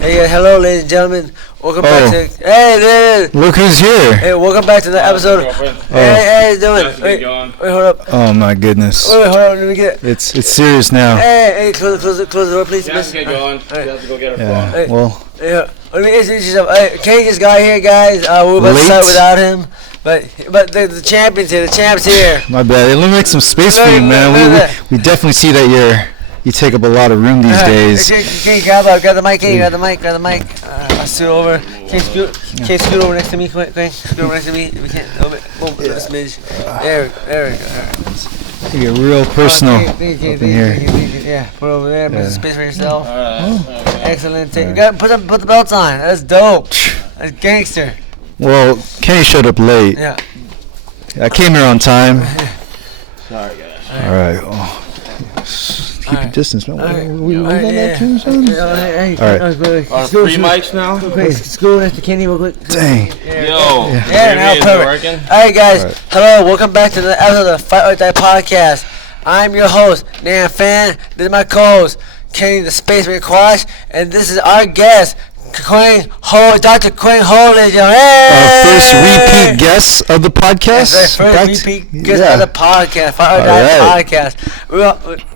Hey, hello, ladies and gentlemen. Welcome back to. Hey, look who's here. Hey, welcome back to the episode. Hey, how you doing? Wait, hold up. Oh my goodness. Wait, hold up. Let me get it. It's serious now. Hey, close the door, please. You have to get going. You have to go get her phone. Hey, well. Yeah. Let me introduce yourself. Hey, Kenny just got here, guys. We're about to start without him. But the champion's here. The champ's here. My bad. Let me make some space for you, man. We definitely see that you take up a lot of room these days. Can you grab the mic? Can you grab the mic? I'll scoot over. Can you scoot over next to me? Quick. Scoot over next to me. We can't. A smidge. There we go. You get real personal up in here. Yeah, put it over there. Put some space for yourself. Excellent. Put the belts on. That's dope. That's gangster. Well, Kenny showed up late. Yeah. I came here on time. Sorry, guys. All right. Keep your distance, man. We got that too, son? All right. Three mics now? Quick, school next to Kenny real quick. Dang. Yo. Yeah, now perfect. All right, guys. Hello, welcome back to the episode of the Fight or Die podcast. I'm your host, Nan Fan. This is my co-host, Kenny the Spaceman Quach, and this is our guest, Quang Ho, Dr. Quang Ho, ladies and gentlemen. First repeat guest of the podcast. That's right, first repeat guest of the podcast, Fight or Die podcast.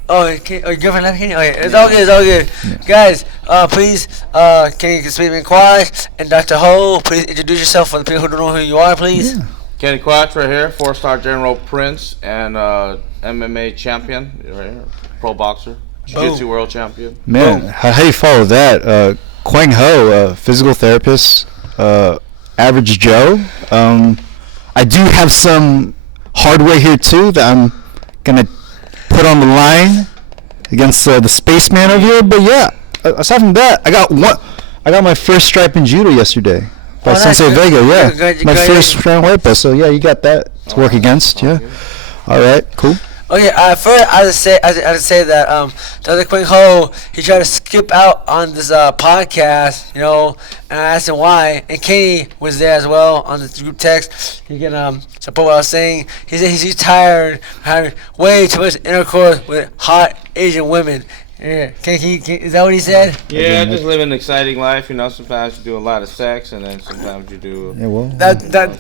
Your girlfriend left Kenny? Okay, it's all good, Yeah. Guys, please, Kenny Spaceman Quach and Dr. Ho, please introduce yourself for the people who don't know who you are, please. Yeah. Kenny Quach right here, 4-star General Prince and MMA champion right here, pro boxer, jiu-jitsu world champion. Man, how you follow that? Quang Ho, physical therapist, average Joe. I do have some hardware here too that I'm gonna put on the line against the Spaceman over here. But yeah, aside from that, I got my first stripe in judo yesterday by Sensei Vega. Yeah, my first round white belt. So yeah, you got that to work against. Yeah. All right, cool. Okay, first I would say that Dr. Quang Ho, he tried to skip out on this podcast, and I asked him why. And Kenny was there as well on the group text. He can support what I was saying. He said he's tired of having way too much intercourse with hot Asian women. Yeah, is that what he said? Yeah, just living an exciting life. Sometimes you do a lot of sex, and then sometimes you do. Yeah, well.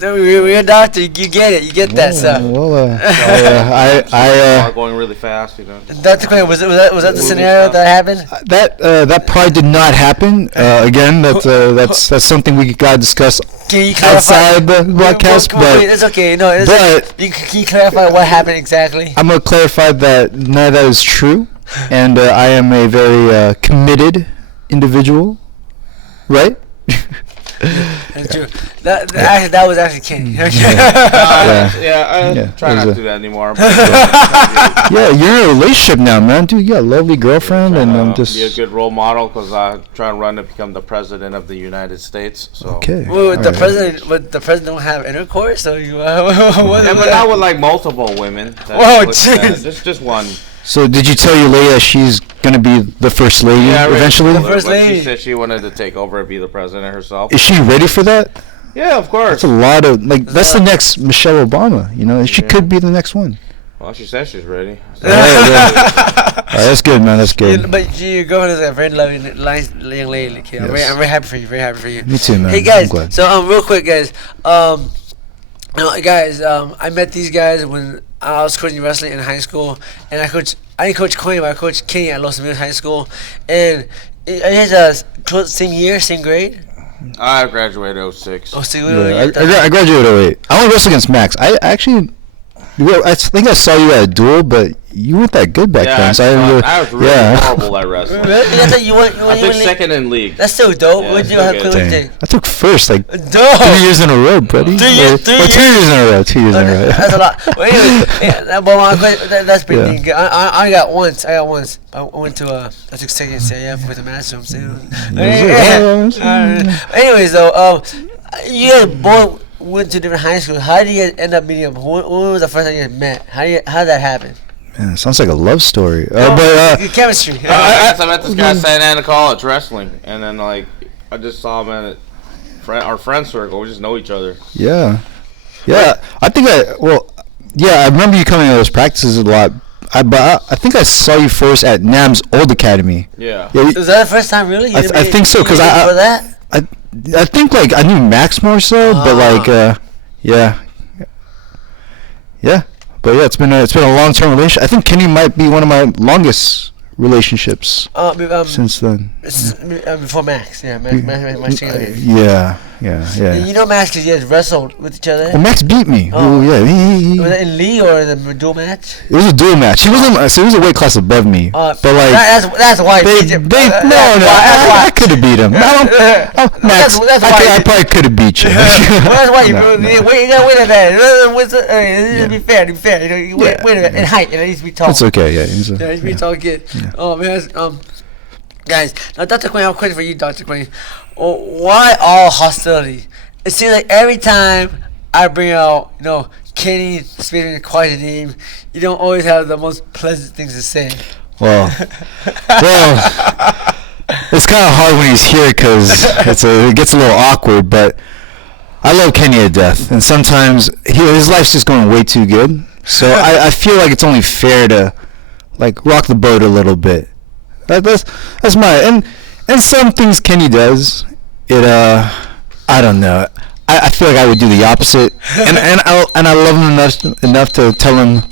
You're a doctor. You get it. You get that stuff. Well, I going really fast. Dr. Quang, was that the scenario that happened? That probably did not happen. Again, that's something we gotta discuss outside the broadcast. But it's okay. No, can you clarify what happened exactly? I'm gonna clarify that none of that is true. And I am a very committed individual, right? That's true. That was actually Kenny. I try not to do that anymore. Yeah, you're in a relationship now, man. Dude, you got a lovely girlfriend, and I'm just be a good role model because I try to run to become the president of the United States. So. Okay. Well, the president don't have intercourse, so you. But not with like multiple women. Whoa, jeez. Just one. So did you tell your lady that she's gonna be the first lady eventually? The first lady. She said she wanted to take over and be the president herself. Is she ready for that? Yeah, of course. That's a lot of that's the next Michelle Obama. She could be the next one. Well, she says she's ready. So. All right, that's good, man. That's good. Yeah, but your girlfriend is a very loving, nice young lady. Kid. I'm very happy for you. Very happy for you. Me too, man. Hey guys, I'm glad. so real quick, guys. I met these guys when I was coaching wrestling in high school, and I didn't coach Queen, but I coached Kenny at Los Angeles High School, and you guys same year, same grade. I graduated 06. I graduated 08. I only wrestled against Max. I think I saw you at a duel, but you weren't that good back then. So I was really horrible at wrestling. I took second in league. That's so dope. Yeah, what did you have to I took first, like 3 years in a row, buddy. 2 years. 2 years in a row. 2 years in a row. That's a lot. Well, anyway, that's pretty good. I got once. I went to I took second CIF with the master. I'm saying. Anyways, though, you guys both went to different high schools. How did you guys end up meeting up? When was the first time you guys met? How did that happen? Man, it sounds like a love story. Chemistry. I met this guy at Santa Ana College wrestling, and then I just saw him at our friend circle. We just know each other. Yeah. I think I remember you coming to those practices a lot. I think I saw you first at Nam's old academy. Yeah. Was that the first time, really? I think so, because I think like I knew Max more so, but like yeah. But yeah, it's been a long-term relationship. I think Kenny might be one of my longest relationships since then. Before Max, Max. Yeah. You know Max because you guys wrestled with each other. Well, Max beat me. Oh. Yeah. Was it in Lee or the dual match? It was a dual match. He wasn't. So he was a weight class above me. But like that's why. I could have beat him. Max, I probably could have beat you. That's why you gotta wait at that. Be fair. Wait a minute. In height, it needs to be tall. It's okay. Yeah. It needs to be tall kid. Yeah. Oh man, guys. Now, Dr. Quang, I have a question for you, Dr. Quang. Why all hostility? It seems like every time I bring out, Kenny, Spaceman, and Quach's name, you don't always have the most pleasant things to say. Well, it's kind of hard when he's here because it gets a little awkward. But I love Kenny to death, and sometimes his life's just going way too good. So I feel like it's only fair to like rock the boat a little bit. That's my and some things Kenny does. I don't know. I feel like I would do the opposite, and I love him enough to tell him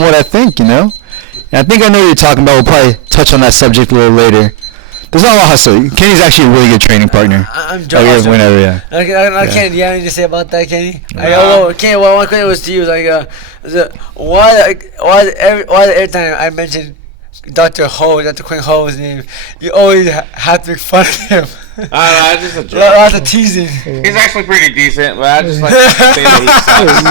what I think, And I think I know what you're talking about. We'll probably touch on that subject a little later. There's not a lot of hustle. Kenny's actually a really good training partner. I'm joking. Whenever, yeah. Kenny, do you have anything to say about that, Kenny? Kenny, one question was to you. Why every time I mention Dr. Quang Ho's name, you always have to make fun of him? I don't know, just a joke. Lots of teasing. He's actually pretty decent, but I just like to say that he sucks.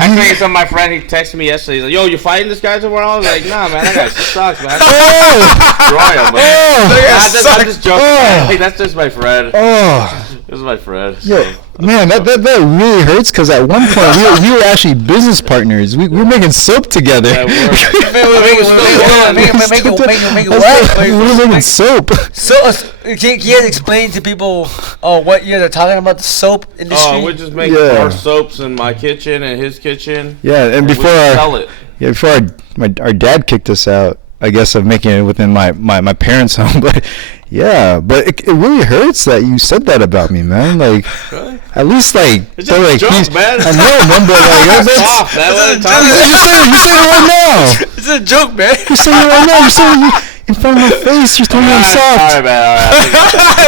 Actually, some of my friend, he texted me yesterday. He's like, "Yo, you fighting this guy tomorrow?" I was like, "Nah, man, that guy sucks, man." Destroy him, I'm just joking. Hey, that's just my friend. This is my friend. So. Yeah, man, that really hurts because at one point we were actually business partners. We were making soap together. Yeah, Make what? We were making soap. So, can you guys explain to people what you guys are talking about, the soap industry? We just make our soaps in my kitchen and his kitchen. Yeah, and before our dad kicked us out, I guess, of making it within my parents' home, but it really hurts that you said that about me, man. Like, really? At least it's just a joke, man. I know, man, but you said it right now. It's a joke, man. You said it right now. You said it in front of my face. You're telling me I'm soft. All right, man.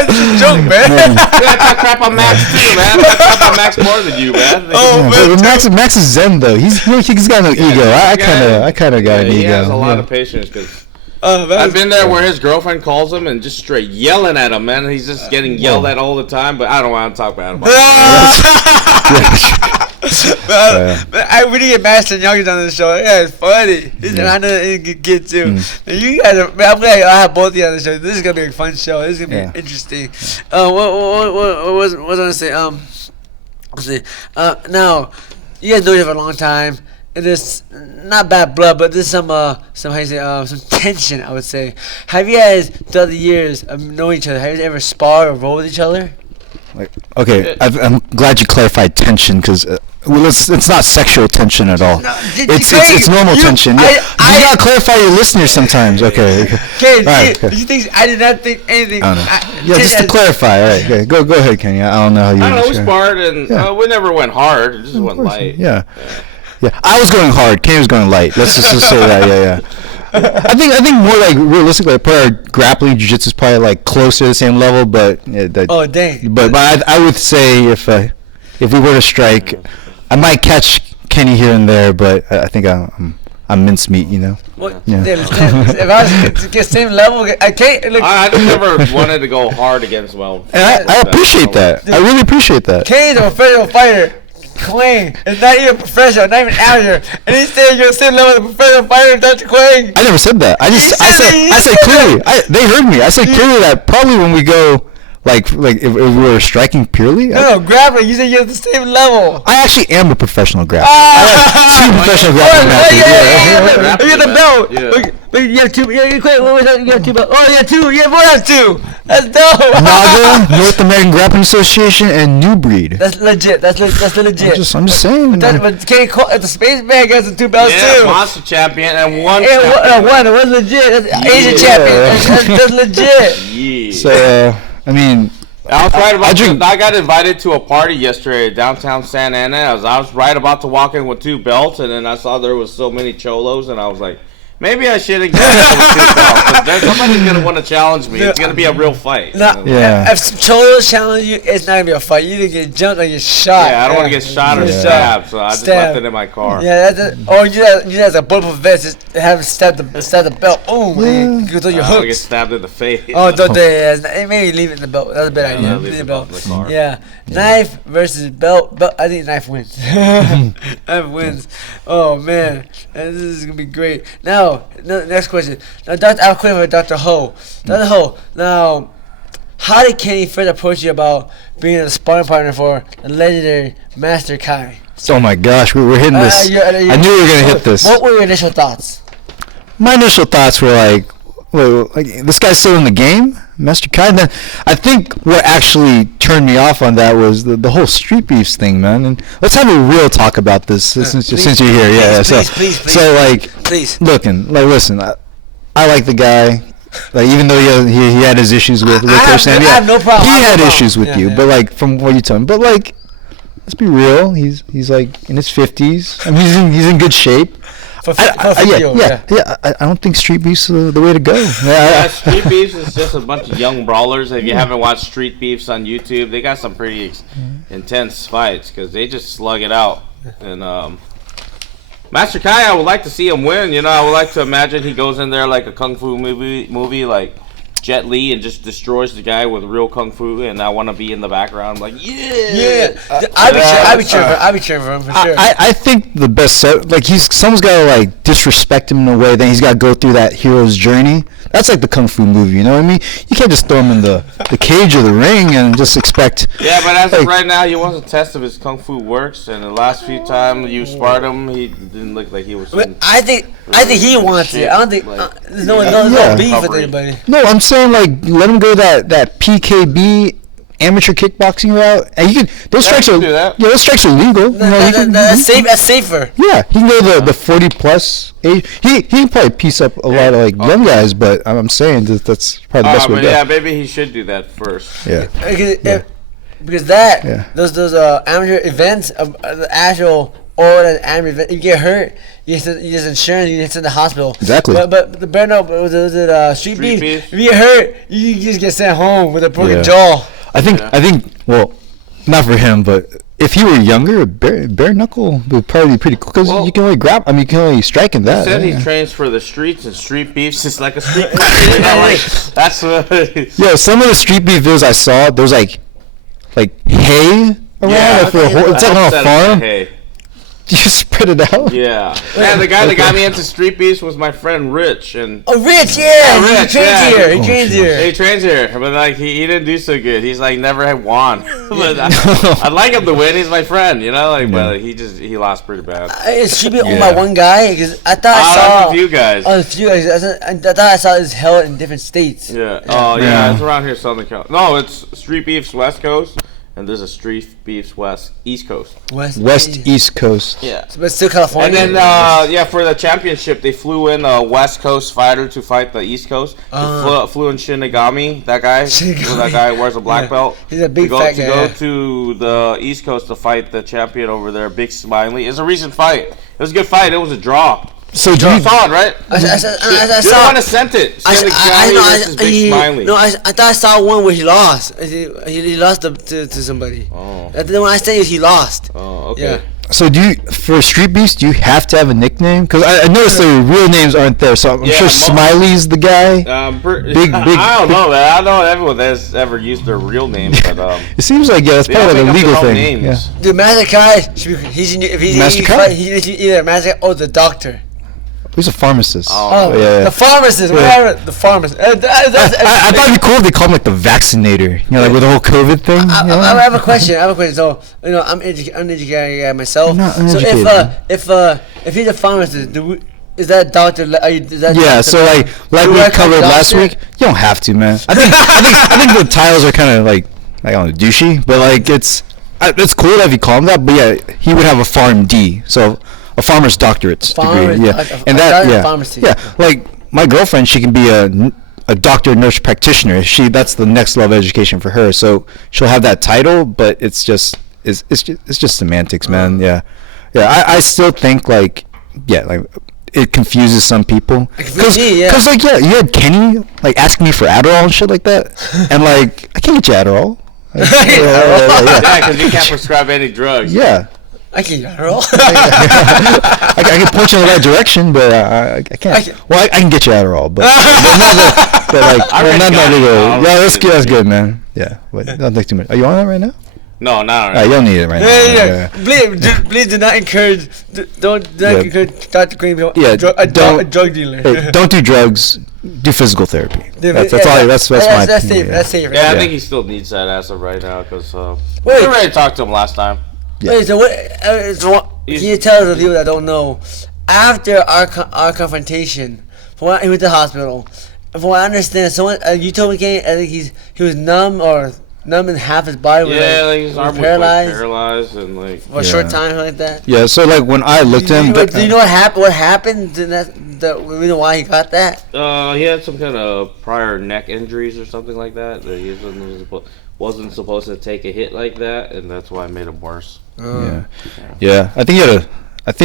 It's a joke, man. You gotta talk crap on Max too, man. I talk crap on Max more than you, man. But Max is zen though. He's got no ego. I kind of got an ego. He has a lot of patience because. I've been there where his girlfriend calls him and just straight yelling at him, man. He's just getting yelled at all the time, but I don't want to talk bad about it. We didn't get Master Young's on the show. Yeah, it's funny. He's a good kid too. And you guys are, man, I'm glad I have both of you on the show. This is gonna be a fun show. This is gonna be interesting. What was I gonna say? Let's see. Now, you guys know each other for a long time. And there's not bad blood, but there's some tension, I would say. Have you guys, throughout the years of knowing each other, have you ever sparred or rolled with each other? Okay, I'm glad you clarified tension because it's not sexual tension at all. No, it's normal tension. You gotta clarify your listeners sometimes. Okay. You think I did not think anything? Just to clarify. All right, okay. Go ahead, Kenny. I don't know how you. I don't know. We sparred and we never went hard. It just went light. Yeah, I was going hard. Kenny was going light. Let's just say that. Yeah. I think more like realistically, probably our grappling jiu-jitsu is probably like close to the same level, but dang. But I would say if we were to strike, I might catch Kenny here and there, but I think I'm mincemeat, Well, if I was to get same level, I can't. Look, I just never wanted to go hard against And I appreciate that. I really appreciate that. Kenny's a professional fighter. Quang is not even professional, not even amateur, and he's saying you're same level with a professional fighter, Dr. Quang. I never said that. I said clearly. They heard me. I said clearly that probably when we go like if we were striking purely. No, grappling. You said you're at the same level. I actually am a professional grappler. I have 2 professional grappling matches. You get the belt. But you have 2. Yeah, quick. What was that? You have 2 belts. Oh, you have 2. Yeah, more have 2. That's dope. NAGA, North American Grappling Association, and New Breed. That's legit. That's legit. I'm just saying. But Kenny Cole, the Spaceman gets the 2 belts too. Monster champion and one. One. It was legit. That's Asian champion. That's legit. Yeah. So I mean. I got invited to a party yesterday downtown Santa Ana. I was right about to walk in with 2 belts, and then I saw there was so many cholos, and I was like, maybe I shouldn't get with 2 belts. Somebody's gonna want to challenge me. It's gonna be a real fight. If cholos challenge you, it's not gonna be a fight. You either get jumped or get shot. Yeah, I don't want to get shot or stabbed, so I just left it in my car. Yeah, or you have a bulletproof vest. Just have stab the belt. Oh man, you go through your hooks. I get stabbed in the face. Oh, don't they? Maybe leave it in the belt. That's a bad idea. Leave the belt. Yeah, knife versus belt. I think knife wins. Knife wins. Oh man, this is gonna be great. Now, next question. Now, I have a question for Dr. Ho. Dr. Ho. Now, how did Kenny first approach you about being a sparring partner for the legendary Master Kai? Oh my gosh, we're hitting this. I knew we were gonna hit this. What were your initial thoughts? My initial thoughts were like, this guy's still in the game, Master Kai. And then I think what actually turned me off on that was the whole street beefs thing, man. And let's have a real talk about this since you're here. Yeah. Please. So listen, I like the guy. Like, even though he had his issues with Coach Sam, I have no problem. He had issues with you, but like from what you told me, but like, let's be real. He's like in his 50s. I mean, he's in good shape. I don't think street beefs are the way to go. Street beefs is just a bunch of young brawlers. If you haven't watched street beefs on YouTube, they got some pretty intense fights because they just slug it out. And Master Kai, I would like to see him win. You know, I would like to imagine he goes in there like a kung fu movie like Jet Li and just destroys the guy with real kung fu, and I want to be in the background like I'd be cheering for him for sure. I think the best someone's got to like disrespect him in a way, then he's got to go through that hero's journey. That's like the kung fu movie, you know what I mean? You can't just throw him in the cage or the ring and just expect. Yeah, but as of right now, he wants to test if his kung fu works, and the last few times you sparred him, he didn't look like he was. I think he wants it. I don't think there's no beef with anybody. No, I'm saying like let him go that PKB amateur kickboxing route, and you can those strikes are those strikes are legal. That's safer. Yeah, he can go the 40+ age. He can probably piece up a lot of like young guys, but I'm saying that's probably the best way to go. Yeah, maybe he should do that first. Yeah. Because those amateur events, the actual amateur event, you get hurt, you get insurance, you get sent to the hospital. Exactly. But the burnout was it street beef? If you get hurt, you just get sent home with a broken jaw. I think. Well, not for him, but if he were younger, bare knuckle would probably be pretty cool because you can only grab. I mean, you can only strike in that. He said he trains for the streets, and street beefs is like a street fight. You know, like that's what. Yeah, some of the street beef videos I saw, there's like hay around. It's like on a farm. Hay. You spread it out? Yeah. Man, the guy that got me into street beefs was my friend Rich. And Rich, yeah. He trains here. He trains here, but like he didn't do so good. He's like never had won. But I'd like him to win. He's my friend, you know. Like, but he lost pretty bad. It should be owned by one guy because I thought I saw a few guys. I thought I saw this held in different states. Yeah. Oh yeah, it's around here, Southern California. No, it's street beefs West Coast. And there's a street beefs East Coast. West East Coast. Yeah. But still California. And then, for the championship, they flew in a West Coast fighter to fight the East Coast. They flew in Shinigami, that guy. That guy wears a black belt. He's a big fat guy. To go to the East Coast to fight the champion over there, Big Smiley. It's a recent fight. It was a good fight. It was a draw. So you saw it, right? I saw it. Sent it. Big Smiley. No, I thought I saw one where he lost. He lost to somebody. Oh. The one I said is he lost. Oh, okay. Yeah. So for street beefs, do you have to have a nickname? Because I noticed their real names aren't there. So I'm sure Smiley's the guy. Big. I don't know, man. I don't know everyone that's ever used their real name, but it seems like it's probably like a legal thing. Yeah. Dude, Master Kai, he's either Master Kai or the doctor. He's a pharmacist. The pharmacist. Whatever. The pharmacist. I thought it'd be cool if they called him like the vaccinator. You know, like with the whole COVID thing. I have a question. So, I'm educated guy myself. Not so if he's a pharmacist, Is that doctor? Is that Yeah, doctor so like You we work covered as a last doctor? week, you don't have to, man. I think the titles are kind of like I don't know, douchey, but like it's cool if you call him that. But yeah, he would have a PharmD, so a farmer's doctorate degree. Yeah, and that pharmacy. yeah, like my girlfriend, she can be a doctor nurse practitioner. That's the next level of education for her. So she'll have that title, but it's just semantics, man. Yeah. I still think like it confuses some people. Because like you had Kenny like asking me for Adderall and shit like that, and like I can't get you Adderall. Yeah, because you can't prescribe any drugs. Yeah. I can get Adderall. I can point you in the right direction, but I can't. I can get you Adderall, but not legal. Yeah, that's good. That's good, man. Yeah, but don't take too much. Are you on that right now? No, not right. You don't need it right now. Please do not encourage. Don't encourage Dr. Quang to be a drug dealer. Hey, don't do drugs. Do physical therapy. That's my opinion. That's safe. Yeah, I think he still needs that as of right now because we Wait. already talked to him last time. Yeah. Wait, so what? Can you tell the people that don't know? After our confrontation, from when he went to the hospital, from what I understand, you told me, Kenny, I think he was numb in half his body. Yeah, like his arm was paralyzed and like for a short time like that. Yeah, so like when I looked at him, do you know what happened? What happened? And that's the reason why he got that. He had some kind of prior neck injuries or something like that. That he wasn't supposed to take a hit like that, and that's why it made him worse. Yeah. I think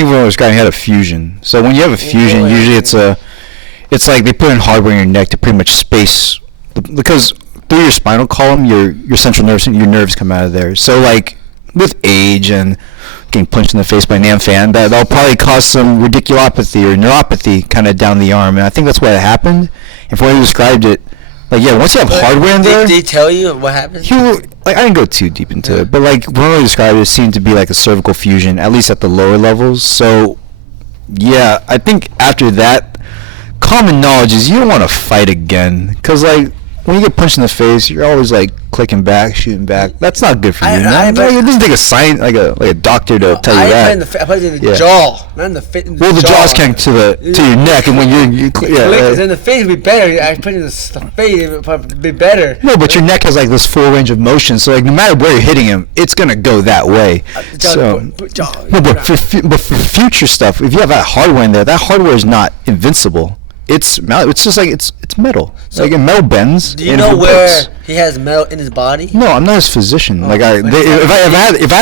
when I was he had a fusion. So when you have a fusion, usually it's like they put in hardware in your neck to pretty much space because through your spinal column, your central nerves and your nerves come out of there. So like with age and getting punched in the face by an fan, that'll probably cause some radiculopathy or neuropathy kind of down the arm, and I think that's why it happened. And from what he described it, like once you have hardware in there, did he tell you what happened? I didn't go too deep into it, but like when he described it, it seemed to be like a cervical fusion, at least at the lower levels. So yeah, I think after that, common knowledge is you don't want to fight again, because like when you get punched in the face, you're always like clicking back, shooting back. That's not good for you. It doesn't take a sign like a doctor to tell you that. I put it in the jaw, not in the face. Well, the jaw's connected to your neck, and when you in the face would be better. I put it in the face, it would be better. No, but your neck has like this full range of motion, so like no matter where you're hitting him, it's gonna go that way. But for future stuff, if you have that hardware in there, that hardware is not invincible. It's just like it's metal. So like metal bends. Do you know where he has metal in his body? No, I'm not his physician. If I had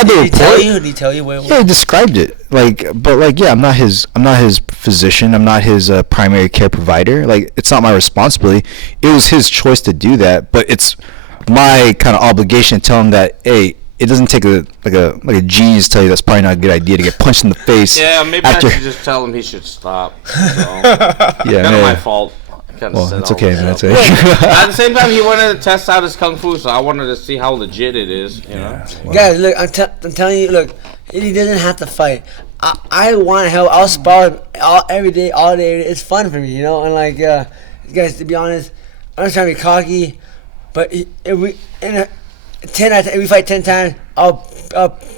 the report, did he tell you where? Yeah, he described it. I'm not his physician. I'm not his primary care provider. Like, it's not my responsibility. It was his choice to do that, but it's my kind of obligation to tell him that, hey, it doesn't take a genius to tell you that's probably not a good idea to get punched in the face. Yeah, maybe I should just tell him he should stop. So. Yeah, kind of my fault. Well, it's okay, man. It's okay. At the same time, he wanted to test out his kung fu, so I wanted to see how legit it is. You know? Wow. Guys, look, I'm telling you, look, he doesn't have to fight. I want to help. I'll spar him every day, all day. It's fun for me, you know. And like, guys, to be honest, I'm not trying to be cocky, but if we fight 10 times, I'll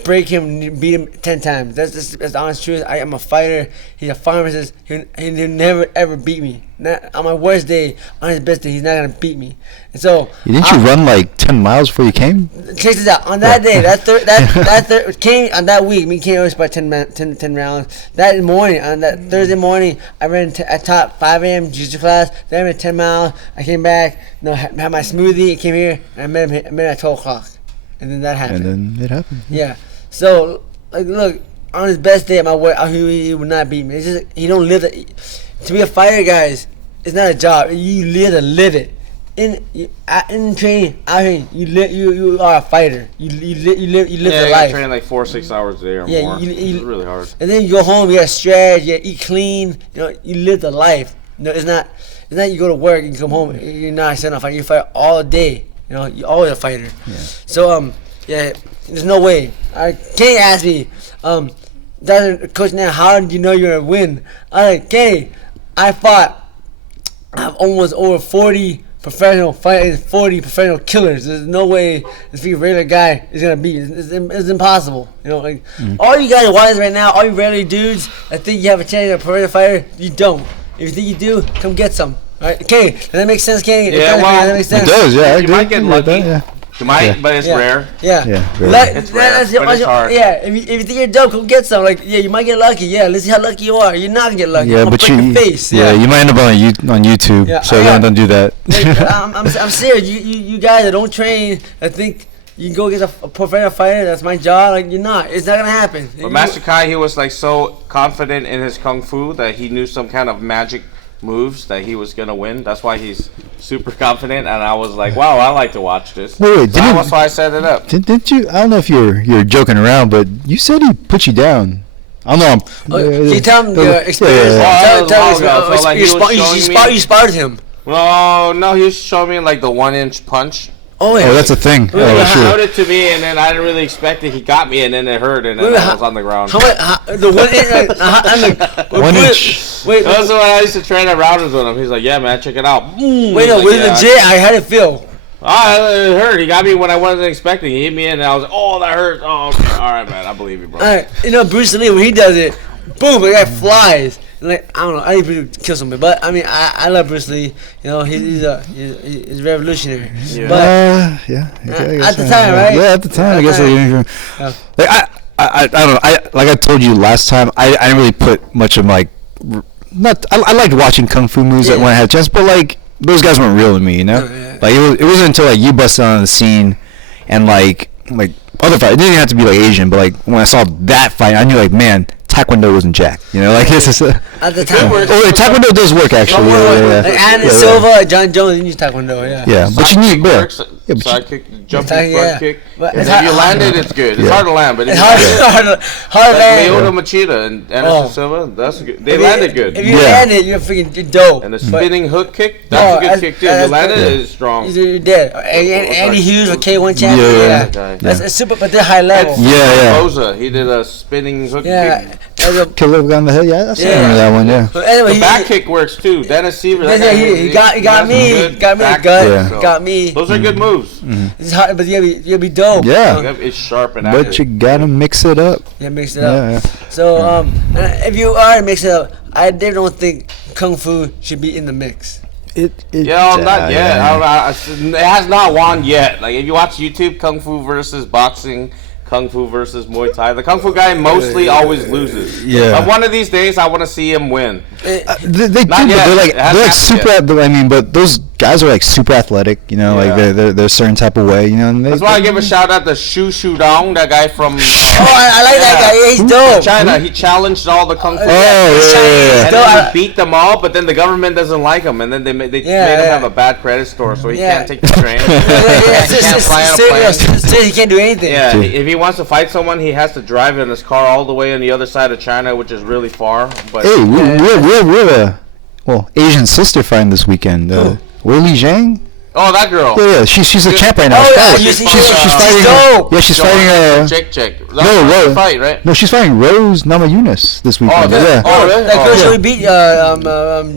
break him and beat him 10 times. That's the honest truth. I am a fighter. He's a pharmacist. He'll never ever beat me. Not on my worst day, on his best day, he's not gonna beat me. And so didn't you run like 10 miles before you came? Check this out. On that day, came on that week. Me and Kane always about 10 rounds. That morning, on that Thursday morning, I ran. I taught 5 a.m. jiu-jitsu class. Then I ran 10 miles. I came back. Had my smoothie. Came here. And I met him at 12 o'clock. And then that happened. And then it happened. Yeah. So, like, look, on his best day at my work, he would not beat me. It's just he don't live to be a fighter, guys. It's not a job. You live to live it. In training, you are a fighter. You live the life. You train like 4 or 6 hours a day or more. It's really hard. And then you go home. You got to stretch. You got to eat clean. You know, you live the life. You know, it's not you go to work and you come home. You're not a fighter. You fight all day. You know, you're always a fighter. Yeah. So there's no way. Kenny asked me, Coach, now how did you know you're gonna win? I was like, Kenny, I fought. I have almost over 40 professional fighting 40 professional killers. There's no way this regular guy is gonna beat. It's impossible. You know, like all you guys watching right now, all you regular dudes that think you have a chance at a professional fighter, you don't. If you think you do, come get some. All right, okay, does that make sense, Kenny? Yeah, well, that makes sense. It does, yeah. You might get lucky. You might, but it's rare. Yeah. It's rare, but it's hard. Yeah, if you think you're dope, go get some. Like, yeah, you might get lucky. Yeah, let's see how lucky you are. You're not gonna get lucky. Yeah, but break your face. Yeah, you might end up on YouTube. Yeah, So don't do that. I'm serious. You guys that don't train, I think you can go get a professional fighter. That's my job. Like, you're not. It's not gonna happen. But Master Kai, he was like so confident in his kung fu that he knew some kind of magic moves that he was gonna win. That's why he's super confident, and I was like, wow, I like to watch this. Wait, that's why I set it up. Didn't you? I don't know if you're joking around, but you said he put you down. I don't know. Can you tell him your experience? You sparred him. No, he was showing me like the 1-inch punch. Oh, that's a thing. He showed it to me, and then I didn't really expect it. He got me, and then it hurt, and then I was on the ground. The 1 inch? Wait, that's when I used to train at Routers with him. He's like, yeah, man, check it out. Wait, no, was it legit? How did it feel? It hurt. He got me when I wasn't expecting. He hit me, and I was like, oh, that hurts. Oh, okay. All right, man, I believe you, bro. All right, Bruce Lee, when he does it, boom, the guy flies. Like, I don't know, I didn't kill somebody, but I mean, I love Bruce Lee. He's revolutionary. Yeah. But at the time, right? Yeah, at the time, I guess. Like I don't know. Like I told you last time, I didn't really put much of I liked watching kung fu movies when I had a chance, but like those guys weren't real to me, you know. Like it wasn't until like you busted on the scene, and like other fight. It didn't have to be like Asian, but like when I saw that fight, I knew like, man, Taekwondo wasn't jack, like this is at the time. Taekwondo does work actually. Like Anderson Silva, John Jones, they use Taekwondo. Yeah, but you need side kick, jumping front kick. But if you land it's good. It's hard to land, but it's hard to land. Lyoto Machida and Anderson Silva, that's good. They landed good. If you land it, you're freaking dope. And the spinning hook kick, that's a good kick too. If you land it's strong. You're dead. Andy Hughes, a K1 champion. That's super, but they're high level. Boza, he did a spinning hook kick. Killer on the head, I remember that one, But anyway, the back kick works too. Dennis Seaver, he got me, got me. Those are good moves. It's hard, but you'll be dope. Yeah, it's sharp and accurate. But you gotta mix it up. Yeah, mix it up. So if you are to mix it up, I don't think kung fu should be in the mix. Not yet. It has not won yet. Like if you watch YouTube, kung fu versus boxing. Kung Fu versus Muay Thai. The Kung Fu guy mostly always loses. Yeah. But one of these days, I want to see him win. They do, but they're like super. But those guys are like super athletic. Like they're a certain type of way. And that's why I give a shout out to Shu Dong, that guy from. I like that guy. He's dope. China. He challenged all the Kung Fu. And then he beat them all, but then the government doesn't like him, and then they made him have a bad credit score, so he can't take the train. He can't fly on a plane. He can't do anything. Yeah, if he wants to fight someone, he has to drive in his car all the way on the other side of China, which is really far. But hey, we're Asian sister fighting this weekend. Willie Zhang. Oh, that girl. Yeah, she's a champ right now. She's fighting. Yeah, she's fighting. Check. No, fight, right? No, she's fighting Rose Namajunas this weekend. Really? That girl she beat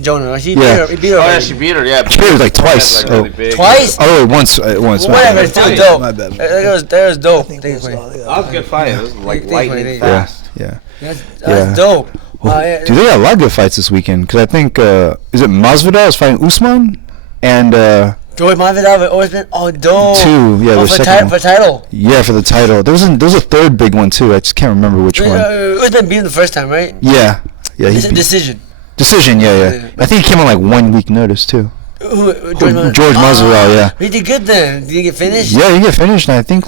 Jonah. She beat her. She beat her. She beat her like twice. Twice? Oh, once. Whatever. It's still dope. That was dope. That was a good fight. It was like lightning fast. Yeah. That's dope. Dude, they got a lot of good fights this weekend. Because I think is it Masvidal is fighting Usman and. George Masvidal always been dope. Two, for title. Yeah, for the title. There was a third big one too. I just can't remember which one. It's been beaten the first time, right? Yeah. It's a decision. Decision, yeah. I think he came on like 1 week notice too. George Masvidal, yeah. He did good then. Did he get finished? Yeah, he get finished, and I think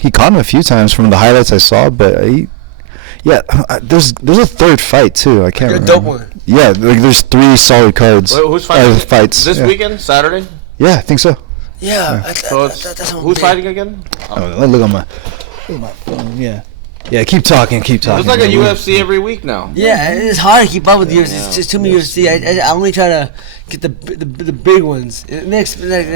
he caught him a few times from the highlights I saw, but there's a third fight too. I can't remember. A dope one. Yeah, there's 3 solid cards. Wait, who's fighting? Fights this weekend, Saturday? Yeah, I think so. Yeah. Who's fighting again? Look at my phone. Yeah. Keep talking. It's like a UFC every week now. Yeah, it's hard to keep up with UFC. It's just too many UFC. I only try to get the big ones. They're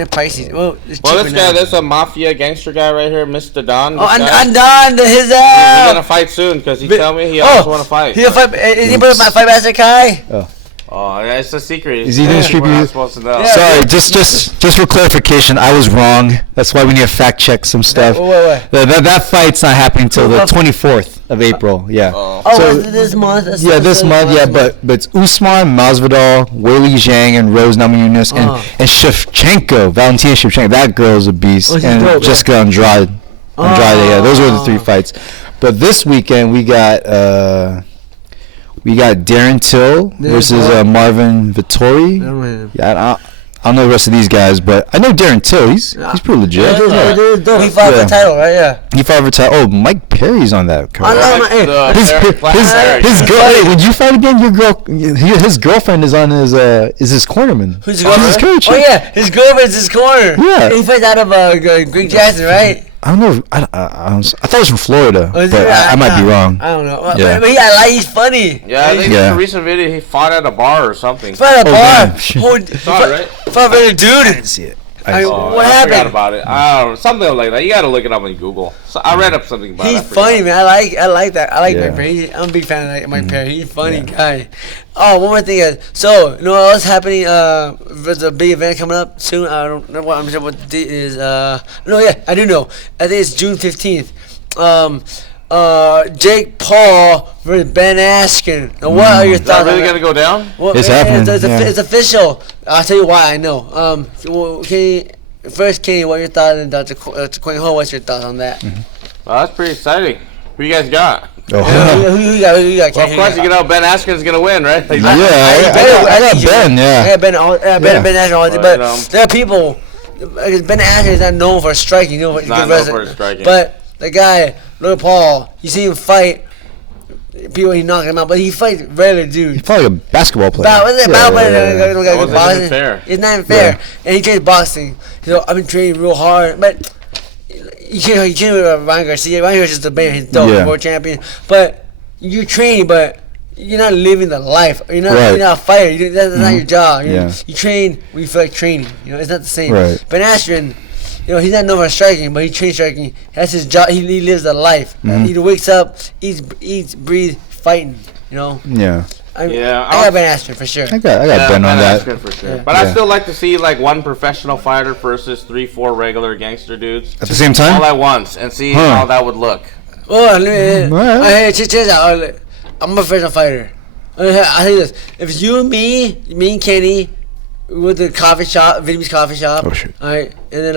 pricey. Well, this guy, there's a mafia gangster guy right here, Mr. Don. And Don, his He's gonna fight soon because he tell me he always want to fight. He'll fight. Is he put my fight Master Kai? Oh. Oh, yeah, it's a secret. Is he doing street We're not beef? supposed to know. Yeah. Sorry, just for clarification, I was wrong. That's why we need to fact check some stuff. Wait. That fight's not happening until the 24th of April. Yeah. Oh. So, is it this month? This month. Yeah, but it's Usman, Masvidal, Weili Zhang, and Rose Namajunas, and Shevchenko, Valentina Shevchenko. That girl's a beast. And dope, Jessica Andrade. Yeah, those were the 3 fights. But this weekend we got Darren Till versus Marvin Vittori. Yeah, I don't know the rest of these guys, but I know Darren Till. He's pretty legit. He fought for the title, right? Yeah. He fought for the title. Oh, Mike Perry's on that card. His girl. Hey, would you fight again? Your girl. His girlfriend is on his cornerman. Who's his girlfriend? His coach. Oh yeah, his girlfriend's his corner. Yeah. He fights out of Greg Jackson, right? I don't know. I thought it was from Florida, but I might be wrong. I don't know. Yeah. But he's funny. Yeah, I think in a recent video he fought at a bar or something. Fought at a bar. Right? Fought with a dude. I didn't see it. What I happened? forgot about it. I don't know, something like that. You got to look it up on Google. So I read up something about it. He's funny, man. I like that. I like Mike Perry. I'm a big fan of Mike Perry. He's a funny guy. Oh, one more thing. So, you know what else happening? There's a big event coming up soon. I don't know what the date is. I do know. I think it's June 15th. Jake Paul versus Ben Askren. Now, what are your thoughts? Is that really gonna go down? Well, It's happening. It's official. I'll tell you why. I know. Kenny, what are your thoughts? And Dr. Quang Ho, what's your thoughts on that? Well, that's pretty exciting. Who you guys got? Who you got? Well, of course, Ben Askren's gonna win, right? I got Ben. Yeah. I got Ben Askren all day, but there are people. Ben Askren is not known for striking. Not known for striking. But the guy, Logan Paul, you see him fight. People, he knocking him out, but he fights regular dudes. He's probably a basketball player. Wasn't even fair. It's not even fair. And he trains boxing. So I've been training real hard, but you can't with Ryan Garcia. Ryan Garcia's the man. He's dope, world champion. But you're training, but you're not living the life. You're not a fighter. That's not your job. You train when you feel like training. It's not the same. Right. Ben Askren, he's not known for striking, but he trains striking. That's his job. He lives a life. He wakes up, eats, breathes, fighting. Yeah. I got Ben Askren for sure. I got Ben on that. Askren for sure. But I still like to see like one professional fighter versus 3-4 regular gangster dududes At the same time? all at once and see how that would look. Oh, check this out. I'm a professional fighter. I say this: if it's you and me and Kenny, with the coffee shop, Vietnamese coffee shop. Oh shit! All right, and then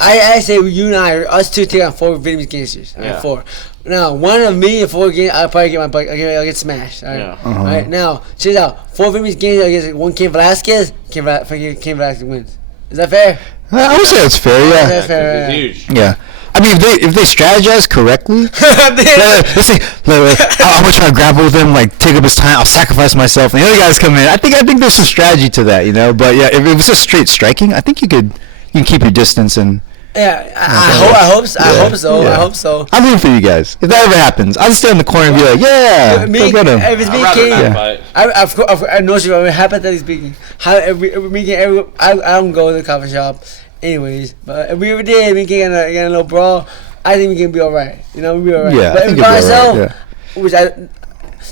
I say you and us two take on 4 Vietnamese gangsters. All right, 4. Now, one of me and 4 games, I'll probably get my bike. I'll get smashed. All right. All right. Now, check this out: 4 Vietnamese gangsters against 1 Cain Velasquez. Cain Velasquez wins. Is that fair? I would say that's fair. Yeah. That's fair. It's huge. Yeah. I mean, if they strategize correctly, let's say I'm gonna try to grapple with him, like take up his time. I'll sacrifice myself, and the other guys come in. I think there's some strategy to that, But yeah, if it was just straight striking, I think you can keep your distance and. Yeah, I hope so. I hope so. I'm rooting for you guys. If that ever happens, I'll just stay in the corner and be like, go get him. If it's me, I know you. Hypothetically speaking, I don't go to the coffee shop. Anyways, but if we ever did, we get in a little brawl. I think we can be alright. We'll be alright. Yeah, but if by myself,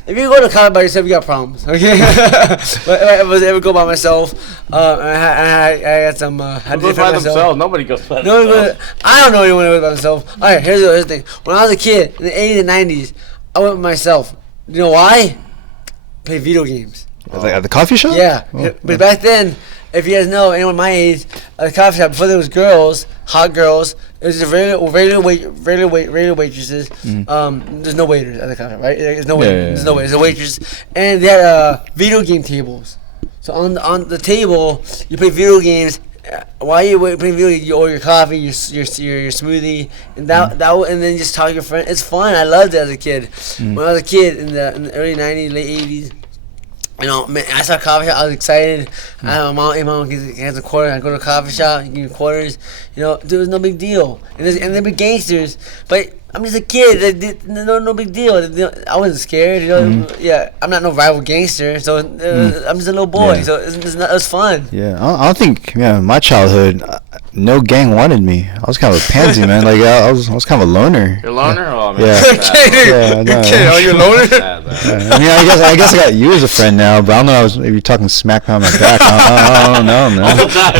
if you go to college by yourself, you got problems. Okay. But if I was ever go by myself, I got some. Who goes by themselves? Nobody goes by themselves. I don't know anyone who goes by themselves. All right, here's the thing. When I was a kid in the 80s and 90s, I went by myself. You know why? Play video games. Like at the coffee shop? Yeah, but back then. If you guys know, anyone my age, at the coffee shop, before there was girls, hot girls, it was regular waitresses. There's no waiters at the coffee shop, right? There's no waiters. There's no waiters. There's waitress, and they had video game tables. So on the table, you play video games. While you're playing video games, you order your coffee, your smoothie, and and then just talk to your friend. It's fun. I loved it as a kid. When I was a kid in the early '90s, late '80s. Man, I saw a coffee shop. I was excited. My mom has a quarter. I go to a coffee shop. You give me quarters. There was no big deal. And they be gangsters. But I'm just a kid. No big deal. I wasn't scared. Yeah, I'm not no rival gangster. So I'm just a little boy. So it was fun. Yeah, I don't think. Yeah, my childhood. no gang wanted me. I was kind of a pansy, man. Like I was kind of a loner. You're a loner? Oh, man. Yeah. You're kidding. Oh, you're a loner? I mean, I guess I got you as a friend now, but I don't know. I was maybe talking smack behind my back. I don't know, man. All the time.